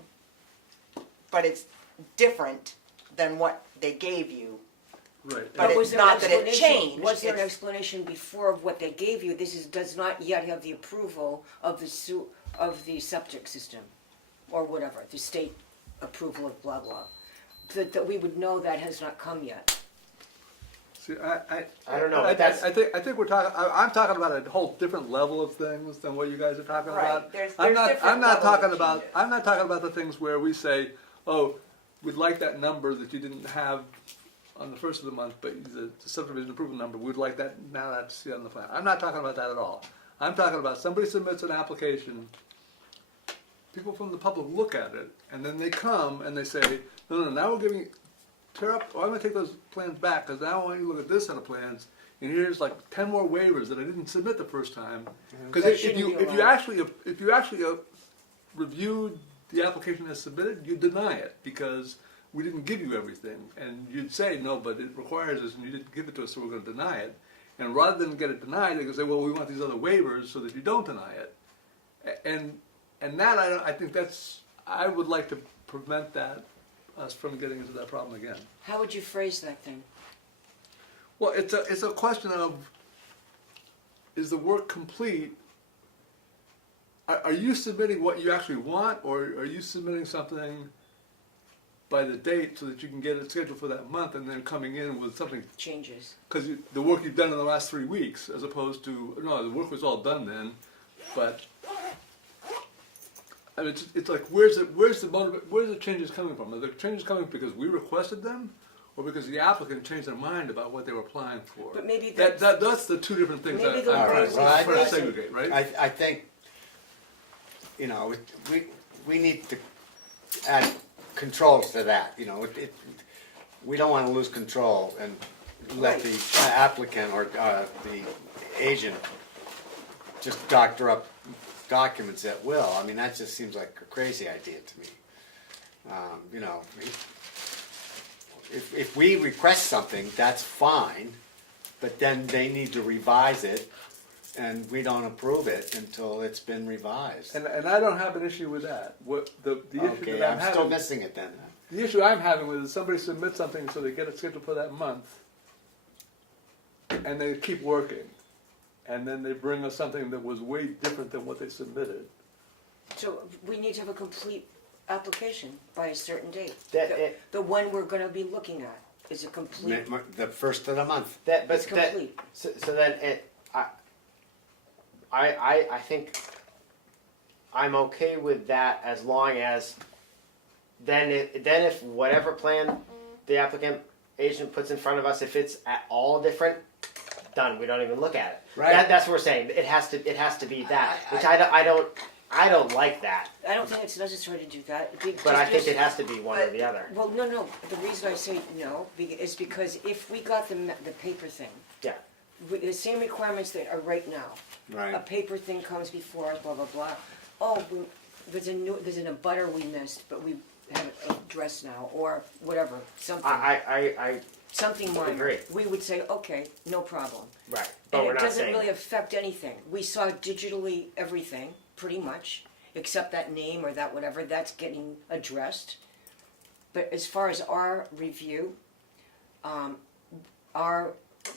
but it's different than what they gave you. Right. But was it's there an not that it explanation- changed. Was there an It's- explanation before of what they gave you? This does not yet have the approval of the septic system, or whatever, the state approval of blah blah. That we would know that has not come yet. See, I don't know, but that's- I think we're talking. I'm talking about a whole different level of things than what you guys are talking Right. about. There's I'm not. different I'm not levels of talking about. changes. I'm not talking about the things where we say, "Oh, we'd like that number that you didn't have on the first of the month, but the subdivision approval number, we'd like that now to see on the plan." I'm not talking about that at all. I'm talking about somebody submits an application. People from the public look at it, and then they come and they say, "No, now we're giving." Tear up, I'm gonna take those plans back, because now I want you to look at this set of plans, and here's like 10 more waivers that I didn't submit the first time. Because That if shouldn't you, be if you allowed. actually reviewed the application as submitted, you deny it, because we didn't give you everything. And you'd say, no, but it requires this, and you didn't give it to us, so we're gonna deny it. And rather than get it denied, they can say, well, we want these other waivers so that you don't deny it. And that, I think I would like to prevent us from getting into that problem again. How would you phrase that thing? Well, it's a question of, is the work complete? Are you submitting what you actually want, or are you submitting something by the date so that you can get it scheduled for that month, and then coming in with something, Changes. because the work you've done in the last 3 weeks, as opposed to, no, the work was all done then, but I mean, it's like, where's the changes coming from? Are the changes coming because we requested them, or because the applicant changed their mind about what they were applying for? But maybe that's the two different things maybe that the I'm way trying we to phrase it- segregate, right? I think, we need to add controls to that, we don't wanna lose control and let the applicant or the agent just doctor up documents at will. I mean, that just seems like a crazy idea to me. If we request something, that's fine, but then they need to revise it, and we don't approve it until it's been revised. And I don't have an issue with that. What the issue Okay, that I'm I'm still having, missing it then. the issue I'm having with is somebody submits something so they get it scheduled for that month, and they keep working, and then they bring us something that was way different than what they submitted. So we need to have a complete application by a certain date. That- The one we're gonna be looking at is a complete, The first of the month. it's complete. So then I think I'm okay with that as long as then if whatever plan the applicant agent puts in front of us, if it's at all different, done. We don't even look at it. Right. That's what we're saying. It has to be that, which I don't like that. I don't think it's necessary to do that. But I think it has to be one or the other. Well, no, the reason I say no is because if we got the paper thing, Yeah. the same requirements that are right now. A Right. paper thing comes before us, blah, blah, blah. Oh, there's an abutter we missed, but we have it addressed now, or whatever, something. I Something minor. agree. We would say, okay, no problem. right. But And we're it not doesn't saying really affect anything. We saw digitally everything, pretty much, except that name or that whatever, that's getting addressed. But as far as our review, our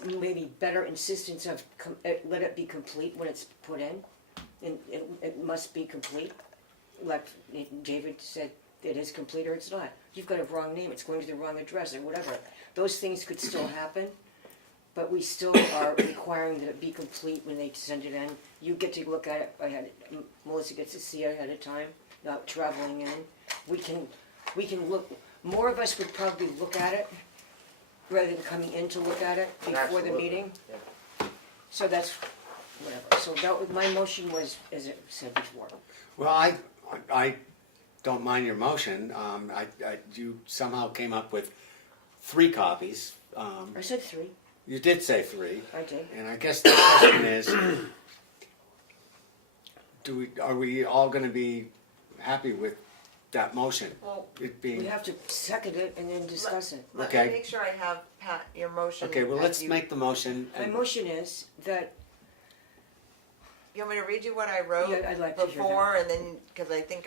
maybe better insistence of let it be complete when it's put in, and it must be complete. Like David said, it is complete or it's not. You've got a wrong name, it's going to the wrong address or whatever. Those things could still happen, but we still are requiring that it be complete when they send it in. You get to look at it, Melissa gets to see it ahead of time, not traveling in. We can look, more of us would probably look at it rather than coming in to look at it before the Absolutely. meeting. Yeah. So that's, whatever. So that was, my motion was, as it said before. Well, I don't mind your motion. You somehow came up with 3 copies. I said 3. You did say 3. I did. And I guess the question is, are we all gonna be happy with that motion? Well, It being, We have to second it and then discuss it. let Okay. me make sure I have, Pat, your motion. okay, well, as let's you- make the motion. My motion is that, You want me to read you what I wrote Yeah, I'd like to hear that. before, and then, because I think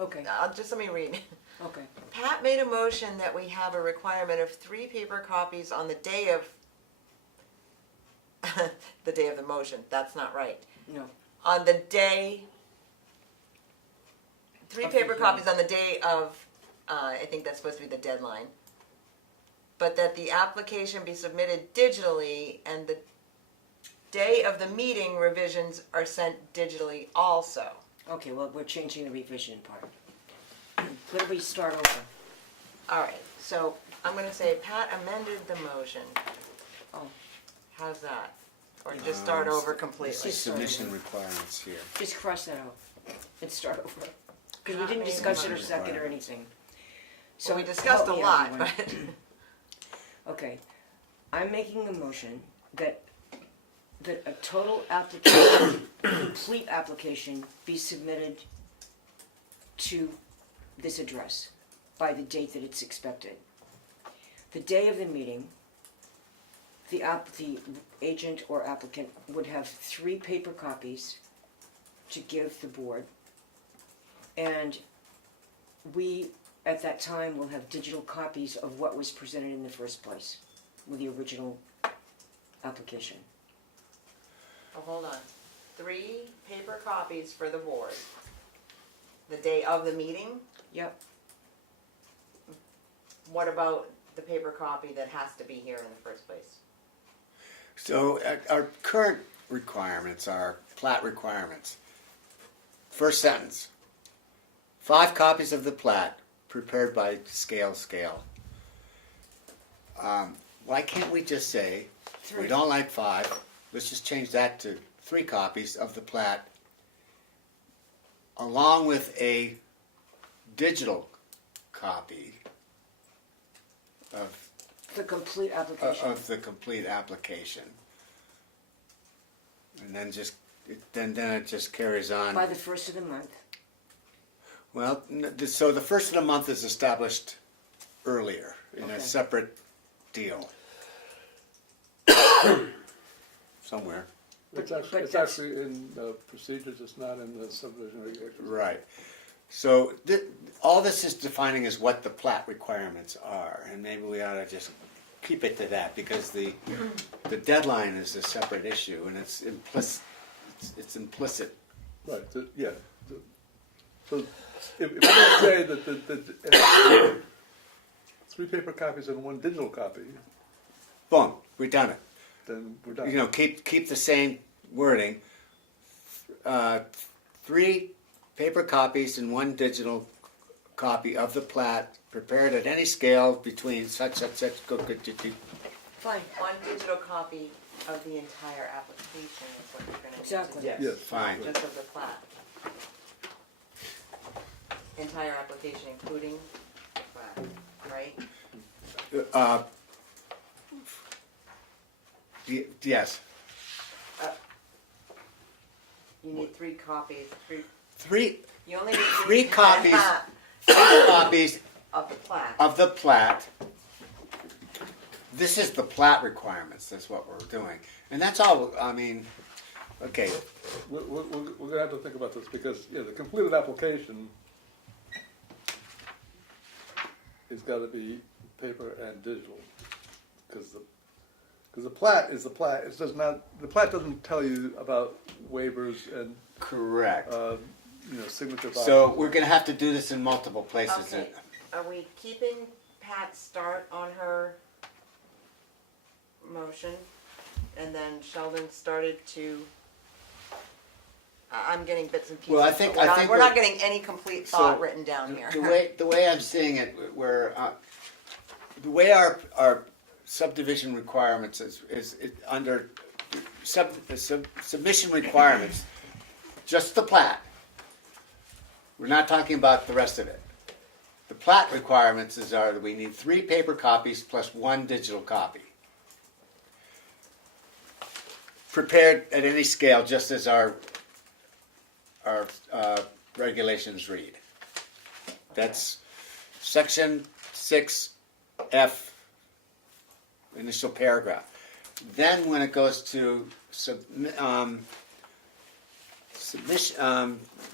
okay, just let me read. okay, Pat made a motion that we have a requirement of 3 paper copies on the day of, the day of the motion, that's not right. no, On the day, 3 Of the paper hearing. copies on the day of, I think that's supposed to be the deadline. But that the application be submitted digitally, and the day of the meeting revisions are sent digitally also. okay, well, we're changing the revision part. Let me start over. All right, so I'm gonna say Pat amended the motion. Oh, How's that? Or just start over It's completely? the submission requirements here. just cross that out and start over. Because we Pat didn't made a discuss it or motion. second or anything. So we discussed a help me, lot, everyone. but, Okay, I'm making the motion that a total application, complete application be submitted to this address by the date that it's expected. The day of the meeting, the agent or applicant would have 3 paper copies to give the board. And we, at that time, will have digital copies of what was presented in the first place with the original application. oh, hold on. 3 paper copies for the board. The day of the meeting? Yep, What about the paper copy that has to be here in the first place? So our current requirements are plat requirements. First sentence, 5 copies of the plat prepared by scale. Why can't we just say, we 3. don't like 5, let's just change that to 3 copies of the plat along with a digital copy of The complete application. of the complete application. And then then it just carries on. By the first of the month. Well, so the first of the month is established earlier in Okay. a separate deal. Somewhere. It's But actually, that's- in the procedures, it's not in the subdivision regulations. Right. So all this is defining is what the plat requirements are, and maybe we ought to just keep it to that, because the deadline is a separate issue, and it's implicit. It's implicit. Right, yeah. So if we're gonna say that the 3 paper copies and 1 digital copy, Boom, we've done it. then we're done. You know, keep the same wording. 3 paper copies and 1 digital copy of the plat prepared at any scale between such. Fine. 1 digital copy of the entire application is what you're gonna need to Exactly. do. Yes. Yes. Fine. Just of the plat. Entire application, including the plat, right? Yes. You need 3 copies, 3, 3 you only need 3 copies. 3 copies of the plat. of the plat. This is the plat requirements. That's what we're doing, and that's all. I mean, okay. We're gonna have to think about this, because, yeah, the completed application has gotta be paper and digital, because the plat is the plat. It does not, the plat doesn't tell you about waivers and, Correct. signature boxes. So we're going to have to do this in multiple places. Okay, are we keeping Pat's start on her motion? And then Sheldon started to, I'm getting bits and pieces. Well, I but think- we're I not- think we're not we're- getting any complete So, thought written down here. The way I'm seeing it, the way our subdivision requirements is under submission requirements, just the plat. We're not talking about the rest of it. The plat requirements are that we need 3 paper copies plus 1 digital copy. prepared at any scale, just as our regulations read. That's section 6F, initial paragraph. Then when it goes to submission,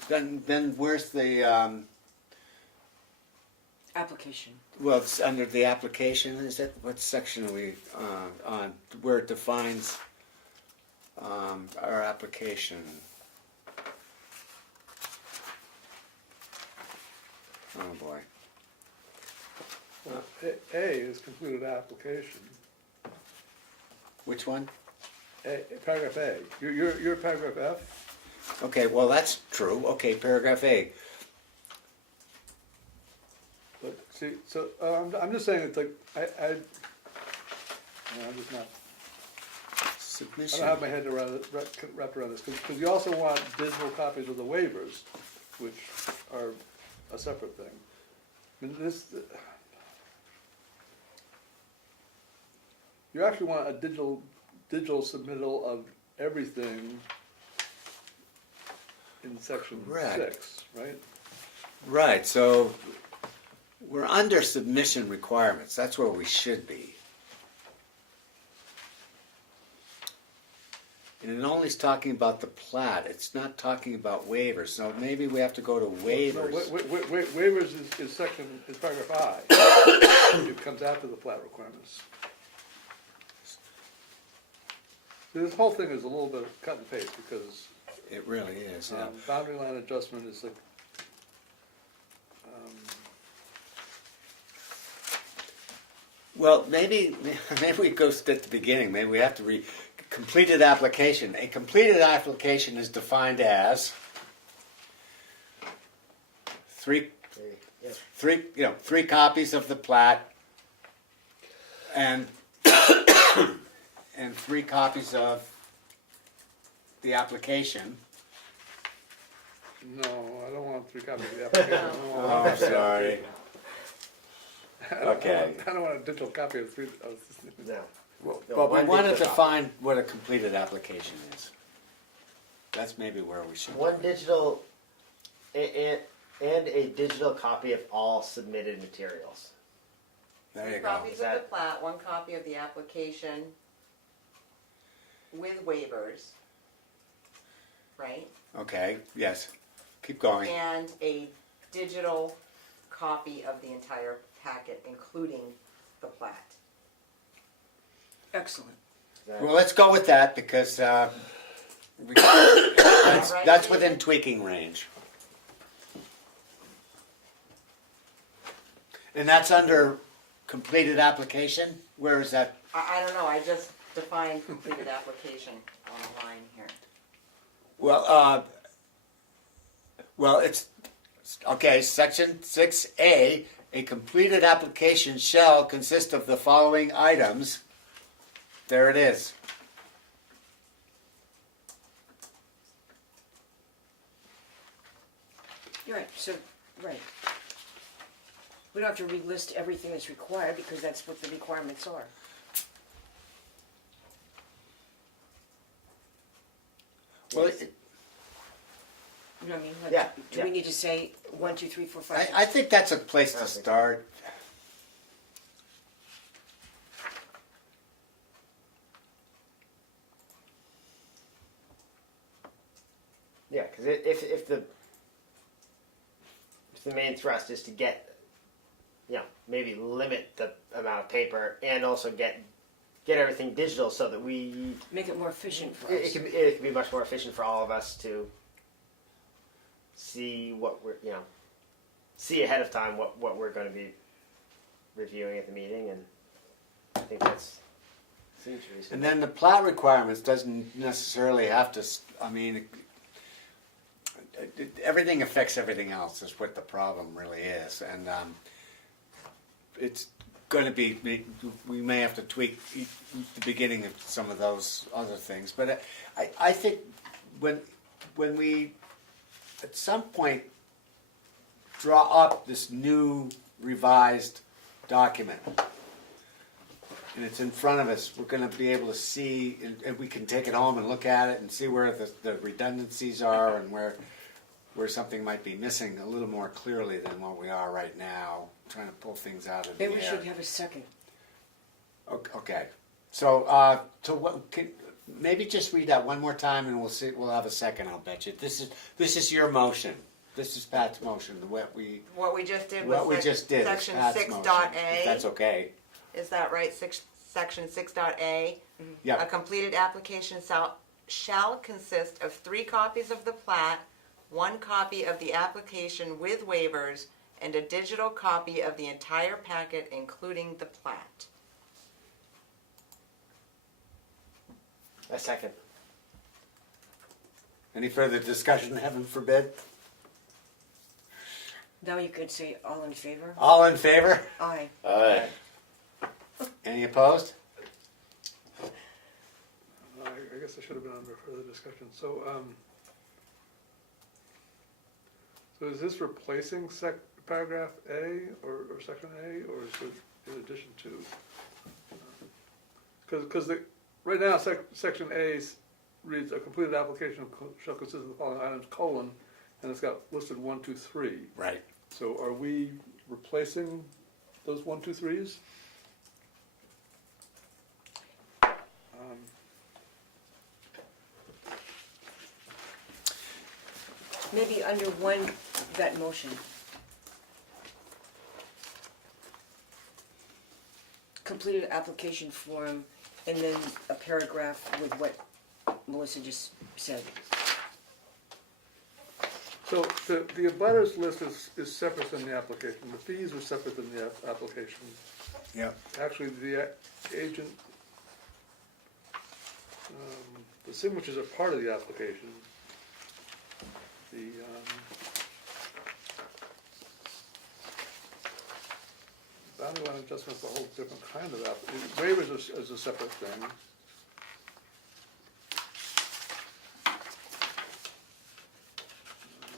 then where's the, Application. well, it's under the application, is it? What section are we on? Where it defines our application. Oh boy. A is completed application. Which one? Paragraph A. Your paragraph F. Okay, well, that's true. Okay, paragraph A. But see, so I'm just saying it's like I'm just not. I Submission. don't have my head wrapped around this because you also want digital copies of the waivers, which are a separate thing. I mean, you actually want a digital submittal of everything in section Correct. 6, right? Right, so we're under submission requirements. That's where we should be. And it only is talking about the plat. It's not talking about waivers. So maybe we have to go to waivers. No, waivers is paragraph I. It comes after the plat requirements. See, this whole thing is a little bit of cut and paste because It really is, yeah. boundary line adjustment is like, Well, maybe we go at the beginning. Maybe we have to read completed application. A completed application is defined as three copies of the plat and and 3 copies of the application. no, I don't want 3 copies of the application. I don't want- Oh, sorry. Okay. I don't want a digital copy of 3. No. Well, No, but we one wanted to digital find what a completed application is. That's maybe where we should. One digital and a digital copy of all submitted materials. There 3 you go. copies of the That- plat, 1 copy of the application with waivers, right? Okay, yes. Keep going. And a digital copy of the entire packet, including the plat. Excellent. Well, let's go with that because that's Right. within tweaking range. And that's under completed application? Where is that? I don't know, I just defined completed application on the line here. Well, it's, okay, section 6A, a completed application shall consist of the following items. There it is. You're right, so, right. We don't have to relist everything that's required because that's what the requirements are. Well, You know what I mean? Like, Yeah, Do yeah. we need to say 1, 2, 3, 4, 5? I think that's a place to Okay. start. Yeah, because if the main thrust is to get, maybe limit the amount of paper and also get everything digital so that we Make it more efficient for it us. can be much more efficient for all of us to see what we're see ahead of time what we're going to be reviewing at the meeting, and I think that's seems reasonable. And then the plat requirements doesn't necessarily have to, everything affects everything else is what the problem really is. And it's going to be, we may have to tweak the beginning of some of those other things. But I think when we, at some point, draw up this new revised document, and it's in front of us, we're gonna be able to see, and we can take it home and look at it and see where the redundancies are and where something might be missing a little more clearly than what we are right now, trying to pull things out of the air. Maybe we should have a second. Okay, so, maybe just read that one more time and we'll have a second, I'll bet you. This is your motion. This is Pat's motion, what we just did what we was just did is section Pat's 6 motion, dot if A. that's okay. Is that right? Section 6 dot A? A Yeah, completed application shall consist of 3 copies of the plat, 1 copy of the application with waivers, and a digital copy of the entire packet, including the plat. A second. any further discussion, heaven forbid? Now you could say all in favor? All in favor? Aye. Alright, Any opposed? I guess I should have been under further discussion. So, so is this replacing paragraph A or section A, or is it in addition to? Because right now, section A reads, a completed application shall consist of the following items, colon, and it's got listed 1, 2, 3. Right. So are we replacing those 1, 2, 3s? Maybe under one, that motion. Completed application form, and then a paragraph with what Melissa just said. So the abutters list is separate than the application. The fees are separate than the application. Yep. Actually, the agent, the signatures are part of the application. The boundary line adjustment is a whole different kind of waivers is a separate thing.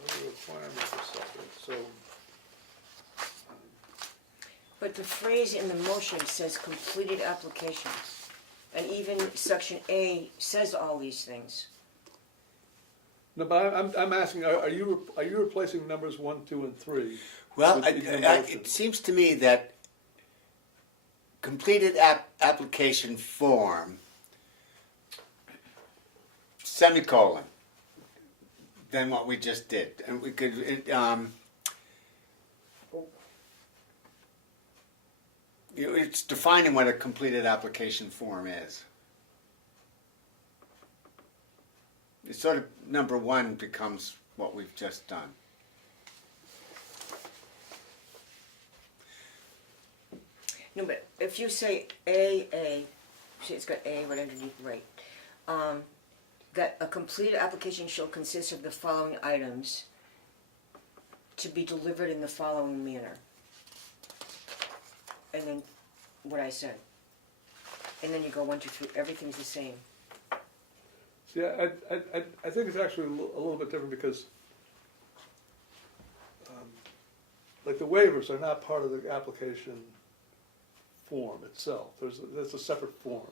Other requirements are separate. So But the phrase in the motion says completed application. And even section A says all these things. no, but I'm asking, are you replacing numbers 1, 2, and 3? Well, with the motion? it seems to me that completed application form, semicolon, than what we just did. And we could, it's defining what a completed application form is. It's sort of number 1 becomes what we've just done. No, but if you say A, see it's got A right underneath, right. That a completed application shall consist of the following items to be delivered in the following manner. And then what I said. And then you go 1, 2, 3, everything's the same. Yeah, I think it's actually a little bit different because, like the waivers are not part of the application form itself. That's a separate form.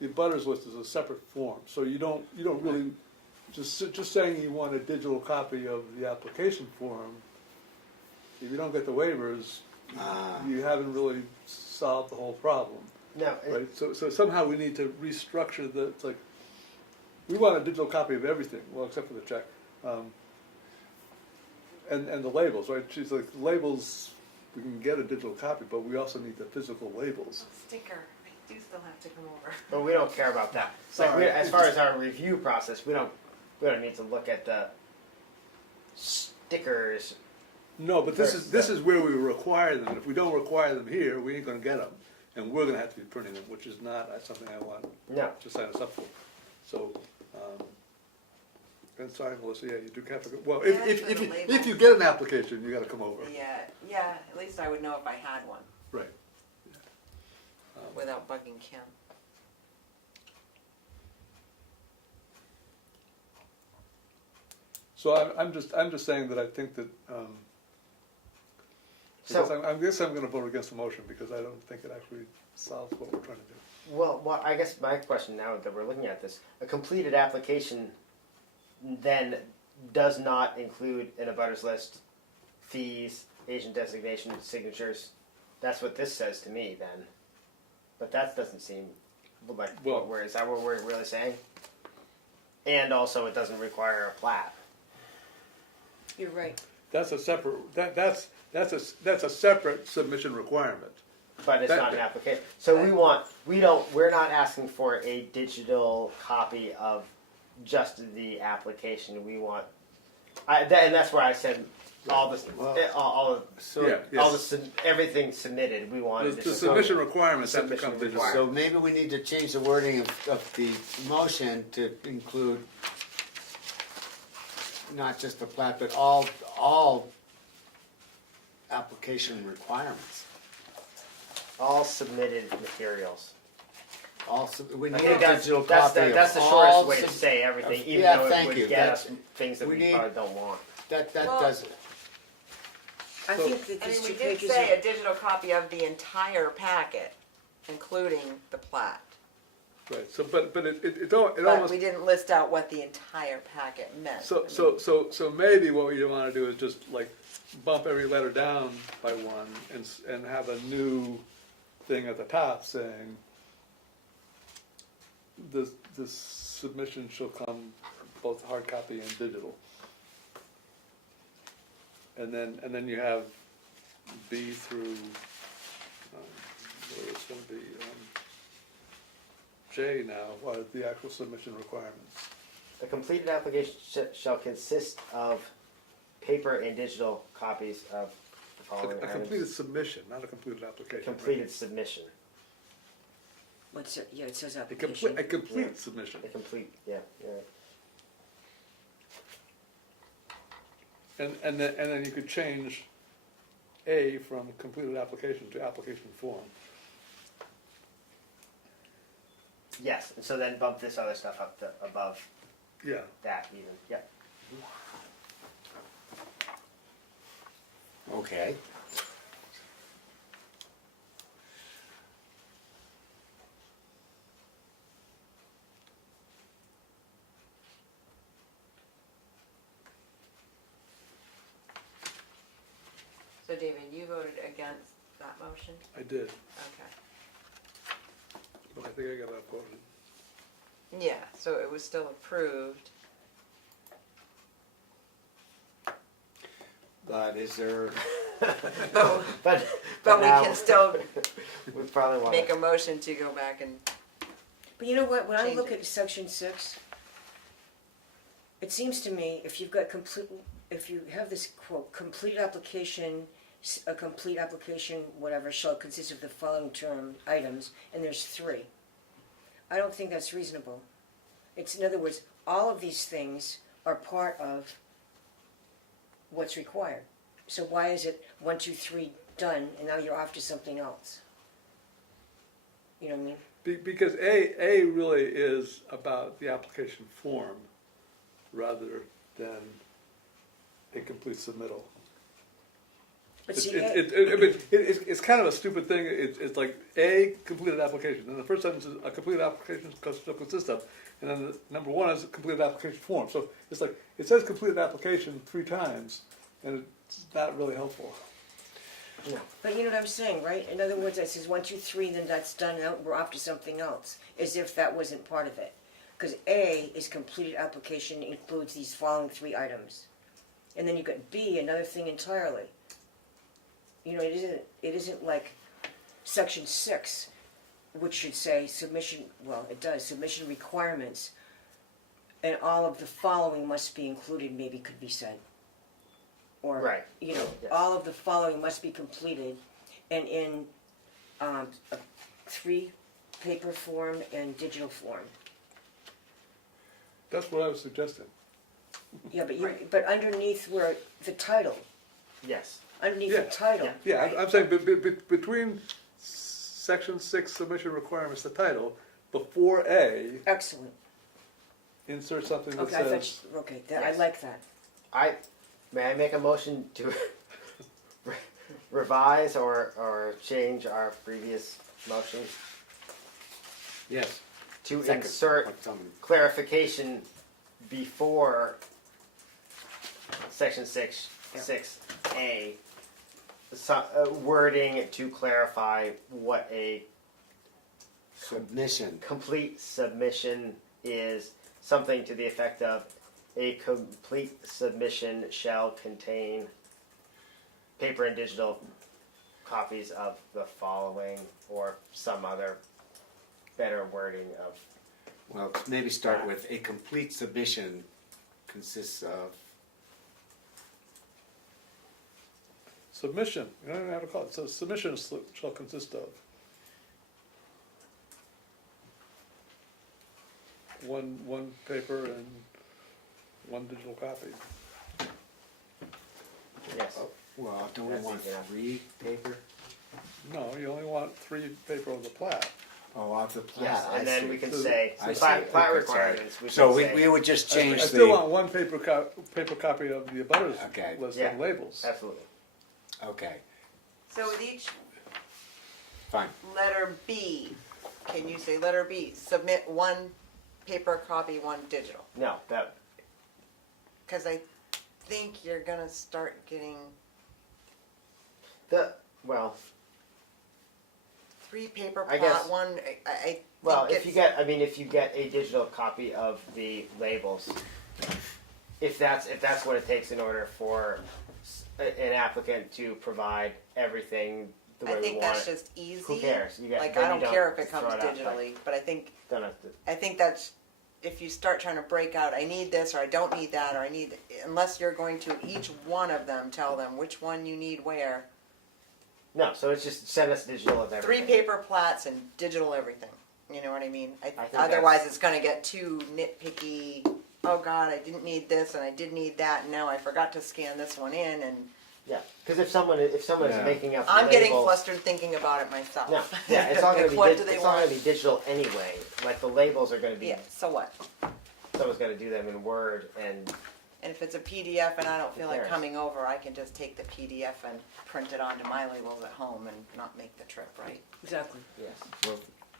The abutters list is a separate form, so you don't really just saying you want a digital copy of the application form. If you don't get the waivers, you haven't really solved the whole problem, No, right? So somehow we need to restructure it's like we want a digital copy of everything, well, except for the check, and the labels, right? She's like the labels. We can get a digital copy, but we also need the physical labels. Sticker, I do still have to come over. but we don't care about that. It's like as far as our review process, we don't need to look at the stickers. No, but this is where we require them. If we don't require them here, we ain't gonna get them, and we're gonna have to be printing them, which is not something I want No. to sign us up for. So, and sorry, Melissa, yeah, you do have to. Well, Yeah, for the if label. you get an application, you got to come over. Yeah, at least I would know if I had one Right. without bugging Kim. So I'm just saying that I think that Because So, I guess I'm gonna vote against the motion because I don't think it actually solves what we're trying to do. well, I guess my question now that we're looking at this, a completed application then does not include an abutters list, fees, agent designation, signatures. That's what this says to me then. But that doesn't seem like Well- is that what we're really saying? And also it doesn't require a plat. You're right. That's a separate, that's a separate submission requirement. But it's That- not an application. So we're not asking for a digital copy of just the application. We want, and that's where I said all this, Well, all of, So, Yeah, yes. all the, everything submitted. We wanted The to submission requirements have to Submission come digital. requirement. so maybe we need to change the wording of the motion to include not just the plat, but all application requirements. all submitted materials. We I need think a that's digital that's copy the, that's the of shortest all way to sub- say everything, even yeah, though it thank would you. get us That's- things that we we need- probably don't want. That Well, does it. I So- think that I these mean, we two did pages say are, a digital copy of the entire packet, including the plat. Right, so, but it But almost, we didn't list out what the entire packet meant. I mean, so maybe what you wanna do is just like bump every letter down by one and have a new thing at the top saying, the submission shall come both hard copy and digital. And then you have B through, where it's gonna be, J now, are the actual submission requirements. The completed application shall consist of paper and digital copies of the following A items. completed submission, not a completed application. right? Completed submission. what's it, yeah, it says A application. complete Yeah. submission. A complete, yeah, you're right. And then you could change A from completed application to application form. Yes, and so then bump this other stuff up to above Yeah, that even, yep. Okay. So David, you voted against that motion? I did, Okay. but I think I got outvoted. Yeah, so it was still approved. But is there, But, But but we now can still we probably want make a motion to go back and, But you know what, when I Change look it. at section 6, it seems to me, if you've got if you have this quote, complete application, a complete application, whatever, shall consist of the following items, and there's 3. I don't think that's reasonable. It's, in other words, all of these things are part of what's required. So why is it 1, 2, 3 done, and now you're off to something else? You know what I mean? Because A really is about the application form rather than a complete submittal. But It's, see, it's kind of a stupid thing. It's like a completed application, and the first sentence is a completed application shall consist of, and then the number 1 is a completed application form. So it's like it says completed application 3 times, and it's not really helpful. But you know what I'm saying, right? In other words, it says 1, 2, 3, then that's done, now we're off to something else, as if that wasn't part of it. Because A is completed application includes these following 3 items. And then you've got B, another thing entirely. You know, it isn't like section 6, which should say submission, well, it does, submission requirements, and all of the following must be included, maybe could be said. Or, Right. you know, Yes. all of the following must be completed, and in 3 paper form and digital form. That's what I was suggesting. Yeah, but underneath where the title, yes. underneath Yeah. the title. Yeah. Yeah, right? I'm saying between section 6 submission requirements, the title, before A, Excellent. insert something that Okay, I says. thought, I Yes. like that. May I make a motion to revise or change our previous motion Yes. to Second. insert clarification before section 6A, wording to clarify what a Submission. complete submission is, something to the effect of a complete submission shall contain paper and digital copies of the following, or some other better wording of. Well, maybe start with a complete submission consists of. Submission, you don't even have to call it, so submission shall consist of one paper and one digital copy. Yes. Well, don't we That's want easy enough. 3 paper? No, you only want 3 paper of the plat. Oh, off the plat. Yes, I and then see. we can So- say I plat, see. plat Okay, sorry. requirements. We So can we, say, we would just I change still the. want one paper copy of the abutters Okay. list Yeah. and labels. absolutely. Okay, So with each fine. letter B, can you say letter B, submit one paper copy, one digital? No, that Cause I think you're gonna start getting the well. 3 paper I plot, guess- one, I Well, think if you it's- get, I mean, if you get a digital copy of the labels, if that's what it takes in order for an applicant to provide everything the way I we think want that's it, just easy. who cares? You get, Like, then I you don't care if it throw comes out, like, digitally, but I think don't have to. I think that's, if you start trying to break out, I need this, or I don't need that, or I need, unless you're going to each one of them tell them which one you need where. No, so it's just send us digital of 3 everything. paper plats and digital everything, you know what I mean? think Otherwise, that's- it's gonna get too nitpicky, oh god, I didn't need this, and I did need that, and now I forgot to scan this one in, and Yeah, because if someone is Yeah. making up I'm getting labels- flustered thinking about it myself. No, yeah, it's all gonna Like, be what do it's they all want? gonna be digital anyway. Like the labels are gonna be. Yeah, so what? Someone's gonna do them in Word and. And if it's a PDF and I don't feel like cares? coming over, I can just take the PDF and print it onto my labels at home and not make the trip, right? Exactly. Yes. Well,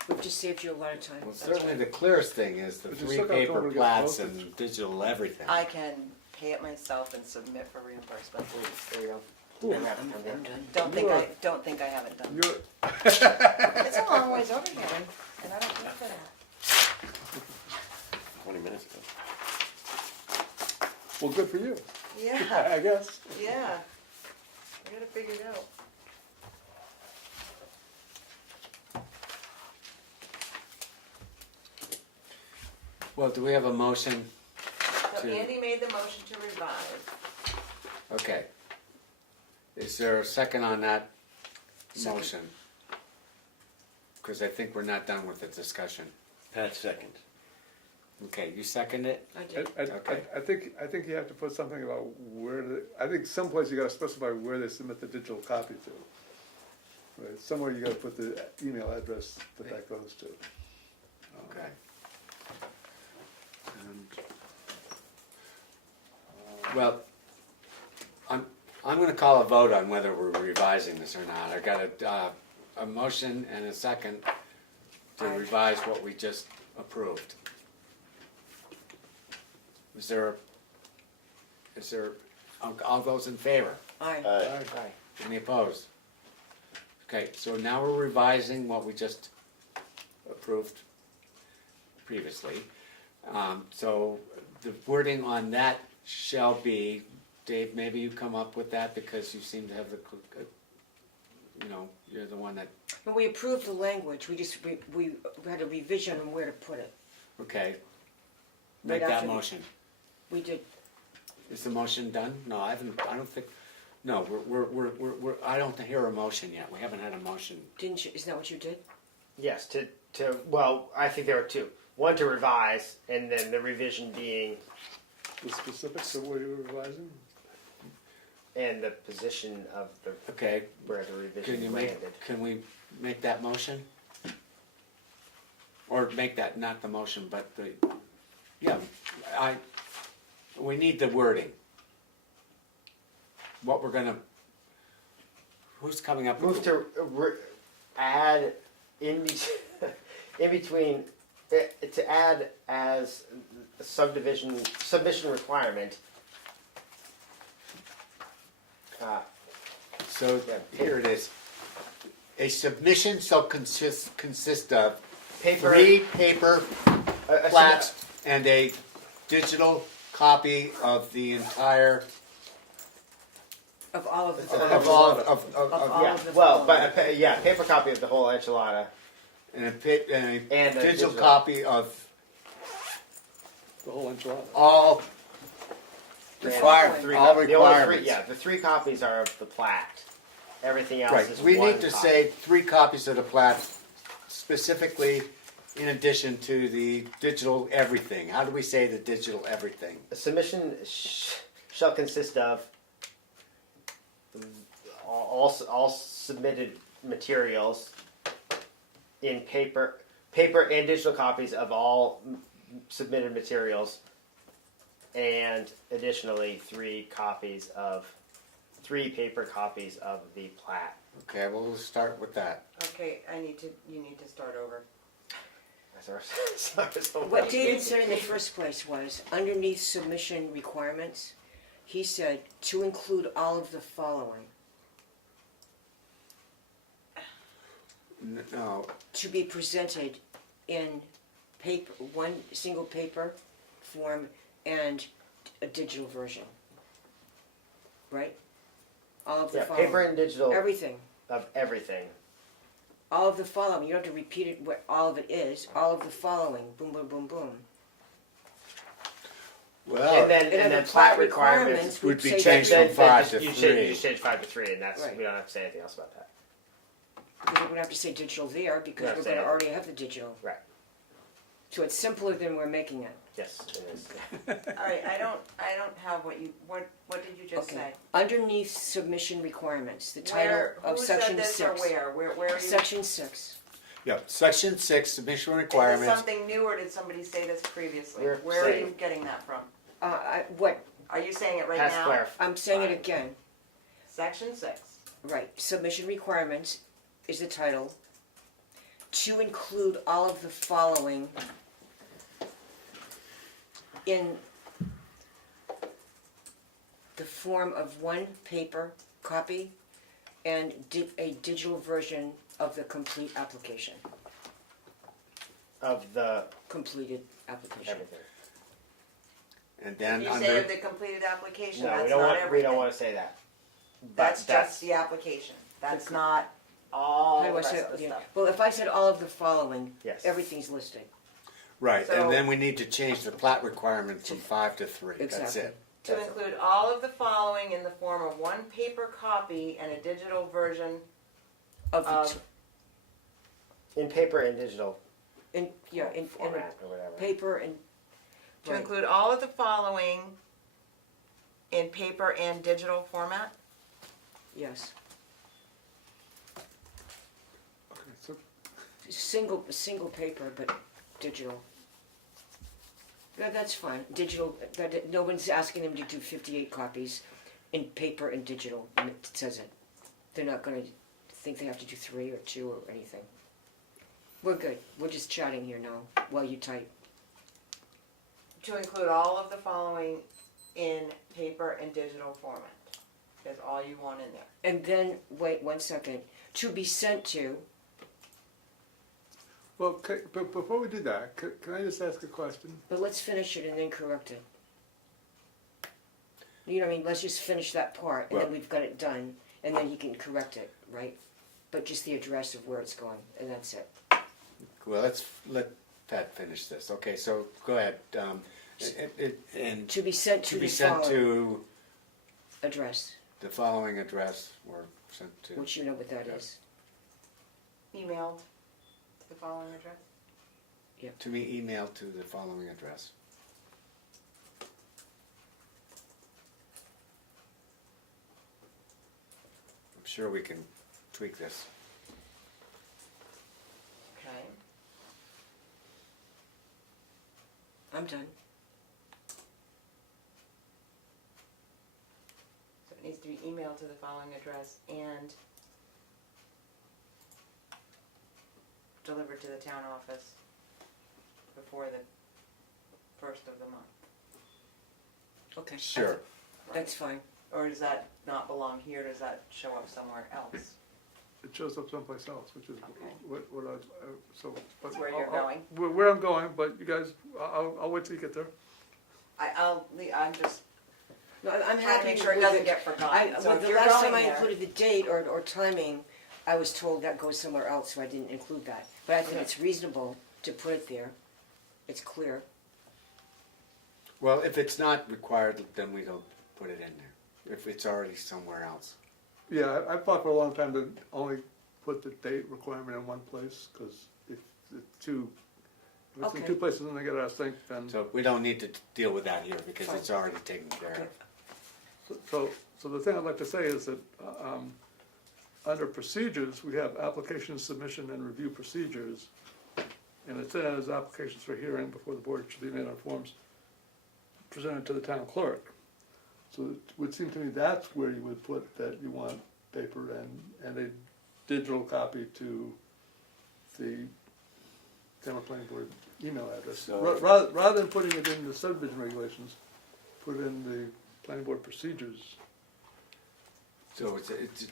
We've just saved you a lot of time. well That's certainly right. the clearest thing is the But you 3 still gotta paper go over to get plats postage. and digital everything. I can pay it myself and submit for reimbursement. There you go. Ooh. Never have to come down. Don't think I haven't done. You're, It's a long ways over here, and I don't pay for that. 20 minutes ago. well, good for you, Yeah, I guess. yeah. I gotta figure it out. Well, do we have a motion? So To- Andy made the motion to revise. Okay. Is there a second on that Second. motion? Because I think we're not done with the discussion. Pat second. Okay, you second it? I did. Okay. I think you have to put something about I think someplace you gotta specify where they submit the digital copy to. Right, somewhere you gotta put the email address that goes to. Okay. Well, I'm gonna call a vote on whether we're revising this or not. I got a motion and a second to Aye. revise what we just approved. Is there, all those in favor? Aye. Aye. Any opposed? Okay, so now we're revising what we just approved previously. So the wording on that shall be, Dave, maybe you come up with that because you seem to have the, you're the one that, When we approved the language, we had a revision on where to put it. okay. Make Right that after the- motion. We did, Is the motion done? No, I don't think, no, I don't hear a motion yet. We haven't had a motion. didn't you, isn't that what you did? Yes, well, I think there were 2. One to revise, and then the revision being, The specifics of where you were revising? and the position of the, Okay, where the can revision you landed. can we make that motion? Or make that not the motion, but we need the wording. What we're gonna Who's coming up Move with to add in between to add as a submission requirement. So here it is. A submission shall consist of Paper. 3 paper a plats and a digital copy of the entire Of all of the. of all of all Yeah, of the well, following. but paper copy of the whole enchilada. and a And a digital digital. copy of The whole enchilada. all Required. all The only requirements. the 3 copies are of the plat. Everything else Right. is We one need to copy. say 3 copies of the plat, specifically in addition to the digital everything. How do we say the digital everything? A submission shall consist of all submitted materials in paper and digital copies of all submitted materials, and additionally 3 paper copies of the plat. Okay, well, we'll start with that. Okay, you need to start over. What David said in the first place was, underneath submission requirements, he said to include all of the following. No, To be presented in paper, one single paper form and a digital version. Right? All of the Yeah, following. paper and digital Everything. of everything. All of the following. You don't have to repeat it what all of it is. All of the following. Boom, boom, boom, boom. well, and then the plat plat requirements would be say changed that- from 5 to you 3. just change 5 to 3, and that's Right. we don't have to say anything else about that. Because we're going to have to say digital there because Yeah, we're say going to it. already have the digital. Right. So it's simpler than we're making it. Yes, it is. All right, I don't have what did you just Okay. say? Underneath submission requirements, the title Where, of who section said this 6. or where are you? Section 6. Yeah, section 6, submission Is this requirements. something new or did somebody say this previously? We're Where are saying- you getting that from? What Are you saying it right Past now? I'm saying it again. Section 6. Right. Submission requirements is the title. To include all of the following in the form of one paper copy and a digital version of the complete application. Of the Completed application. everything. And then You say under, of the completed application, No, that's we don't not want. everything. We don't want to say that. That's But just the application. That's not all How the do I rest say of the it? stuff. Well, if I said all of the following, Yes. everything's listed. right, So- and then we need to change the plat requirement from 5 to 3. That's Exactly. it. To That's it. include all of the following in the form of one paper copy and a digital version Of the of In paper and digital in format or whatever. paper and to right. include all of the following in paper and digital format. Yes. Okay, so Single paper, but digital. Yeah, that's fine. Digital. No one's asking them to do 58 copies in paper and digital. And it says it. They're not going to think they have to do 3 or 2 or anything. We're good. We're just chatting here now while you type. To include all of the following in paper and digital format. Is all you want in there. And then wait 1 second. To be sent to. well, but before we do that, can I just ask a question? But let's finish it and then correct it. You know what I mean? Let's just finish that part and then Well- we've got it done and then he can correct it, right? But just the address of where it's going and that's it. Well, let's let Pat finish this. Okay, so go ahead. And To be sent to to be the sent following to address, the following address, or sent to. which you know what that is. Emailed to the following address. To be emailed to the following address. I'm sure we can tweak this. Okay. I'm done. So it needs to be emailed to the following address and delivered to the town office before the first of the month. Okay. Sure. That's fine. Or does that not belong here, does that show up somewhere else? It shows up someplace else, which is Okay. what I, so. but That's where you're I'll- going? Where I'm going, but you guys, I'll wait till you get there. I'm just No, I'm trying to happy make sure it with doesn't get forgotten, so well, if the you're last time going I there. included the date or timing, I was told that goes somewhere else, so I didn't include that. But I think Okay. it's reasonable to put it there. It's clear. Well, if it's not required, then we don't put it in there, if it's already somewhere else. Yeah, I fought for a long time to only put the date requirement in one place, because if it's in Okay. two places and they get out of sync, then, So we don't need to deal with that here, because Fine. it's already taken care of. so the thing I'd like to say is that, under procedures, we have application submission and review procedures. And it says applications for hearing before the board should be made on forms presented to the town clerk. So it would seem to me that's where you would put that you want paper and a digital copy to the Tamworth Planning Board email address. So- Rather than putting it in the subdivision regulations, put it in the planning board procedures. So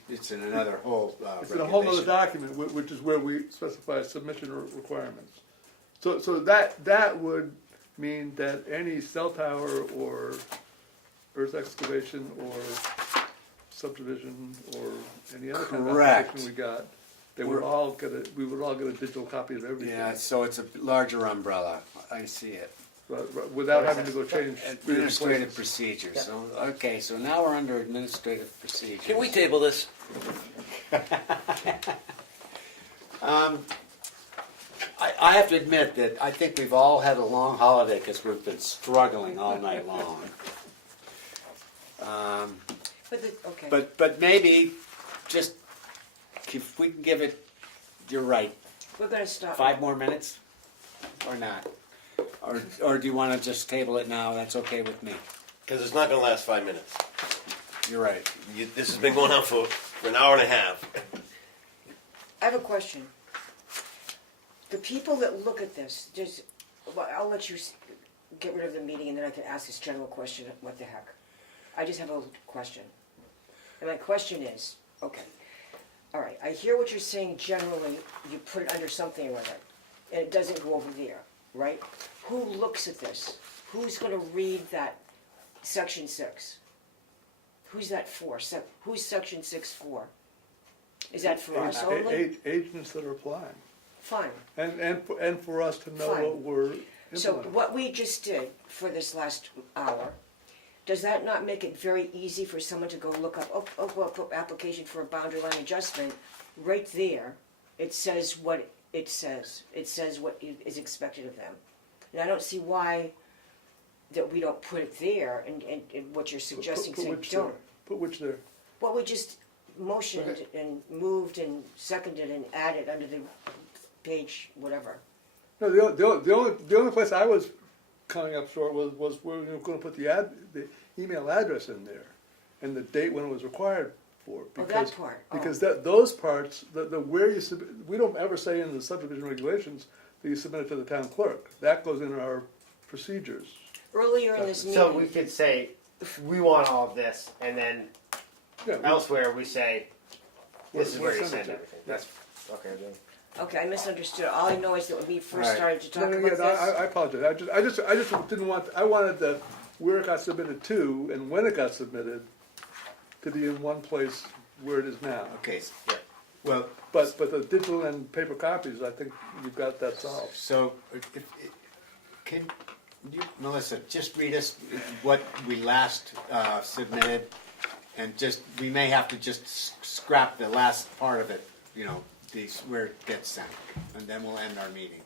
it's in another whole It's in a whole other regulation. document, which is where we specify submission requirements. So that would mean that any cell tower or earth excavation or subdivision or any other kind of Correct. application we got, we would all get a digital copy of everything. Yeah, so it's a larger umbrella, I see it. Without having to go change. three different Administrative places. procedures, so, okay, so now we're under administrative procedures. Can we table this? I have to admit that I think we've all had a long holiday because we've been struggling all night long. Okay. But maybe just, if we can give it, you're right, We're gonna stop. 5 more minutes, or not? Or do you want to just table it now? That's okay with me. Because it's not going to last 5 minutes. You're right. This has been going on for an hour and a half. I have a question. The people that look at this, well, I'll let you get rid of the meeting and then I can ask this general question, what the heck? I just have a question. And my question is, okay, all right, I hear what you're saying generally, you put it under something or other, and it doesn't go over there, right? Who looks at this? Who's gonna read that section 6? Who's that for? Who's section 6 for? Is that for us only? Agents that are applying, Fine. and for us to know Fine. what we're So implementing. what we just did for this last hour, does that not make it very easy for someone to go look up, well, application for a boundary line adjustment, right there, it says what it says. It says what is expected of them. And I don't see why that we don't put it there, and what you're suggesting, Put saying which there? don't. Put which there? Well, we just motioned and moved and seconded and added under the page, whatever. No, the only place I was coming up short was where we were gonna put the email address in there, and the date when it was required for. Oh, that Because part. Because those parts, the where you submit, we don't ever say in the subdivision regulations that you submit it to the town clerk. That goes in our procedures. Earlier in this So we meeting, could say, we want all of this, and then Yeah, elsewhere we say, this is We'll where you send it send to- everything. That's, okay, then. okay, I misunderstood. All I know is that when we first All right. started to talk No, about yeah, this. I apologize. I just didn't want, I wanted the, where it got submitted to and when it got submitted to be in one place where it is now. Okay, well, But the digital and paper copies, I think you've got that solved. so, can you, Melissa, just read us what we last submitted, and just, we may have to just scrap the last part of it, you know, where it gets sent, and then we'll end our meeting.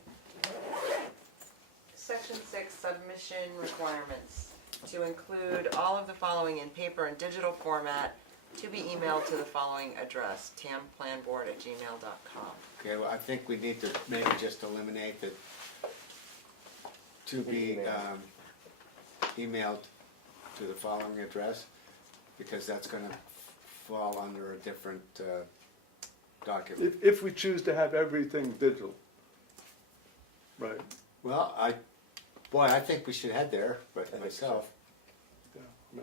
Section 6, submission requirements, to include all of the following in paper and digital format, to be emailed to the following address, tamplanboard@gmail.com. Okay, well, I think we need to maybe just eliminate the, to be emailed to the following address, because that's gonna fall under a different document. If we choose to have everything digital, Right, Well, I think we should head there, but myself. yeah.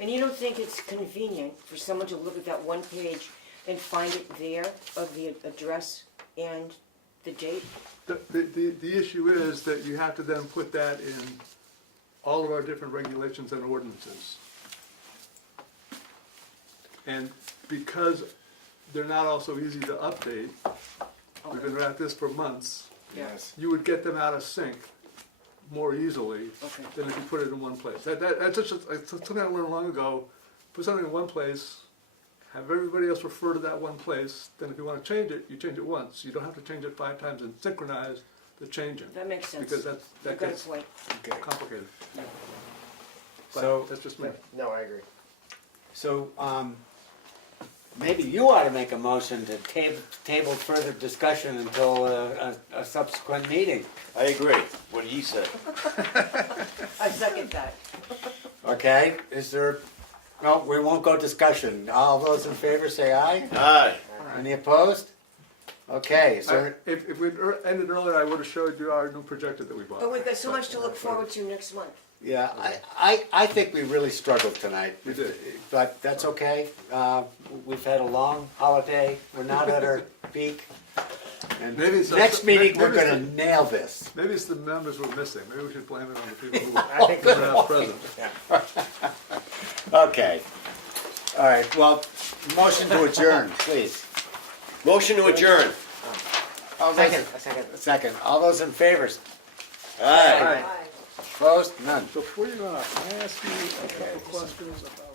And you don't think it's convenient for someone to look at that one page and find it there of the address and the date? The issue is that you have to then put that in all of our different regulations and ordinances. And because they're not all so easy to update, we've been at this for months, Yes. you would get them out of sync more easily Okay. than if you put it in one place. That's just something I learned long ago. Put something in one place, have everybody else refer to that one place, then if you want to change it, you change it once. You don't have to change it 5 times and synchronize the changing. That makes sense. Because that You've got a gets point. Okay. complicated. So- But that's just me. No, I agree. So, maybe you ought to make a motion to table further discussion until a subsequent meeting. I agree, what he said. I second that. Okay, is there, no, we won't go discussion. All those in favor say aye. Aye. Any opposed? Okay, is there, If we'd ended earlier, I would have showed you our new projector that we bought. But we've got so much to look forward to next month. yeah, I think we really struggled tonight. We did. But that's okay. We've had a long holiday. We're not at our peak. And Maybe it's next meeting, we're maybe it's gonna nail this. Maybe it's the members we're missing. Maybe we should blame it on the people who I think were not present. Okay. All right, well, motion to adjourn, please. Motion to adjourn. All those- a second. Second. All those in favor? Aye. Opposed? None. Before you go off, can I ask you a couple questions about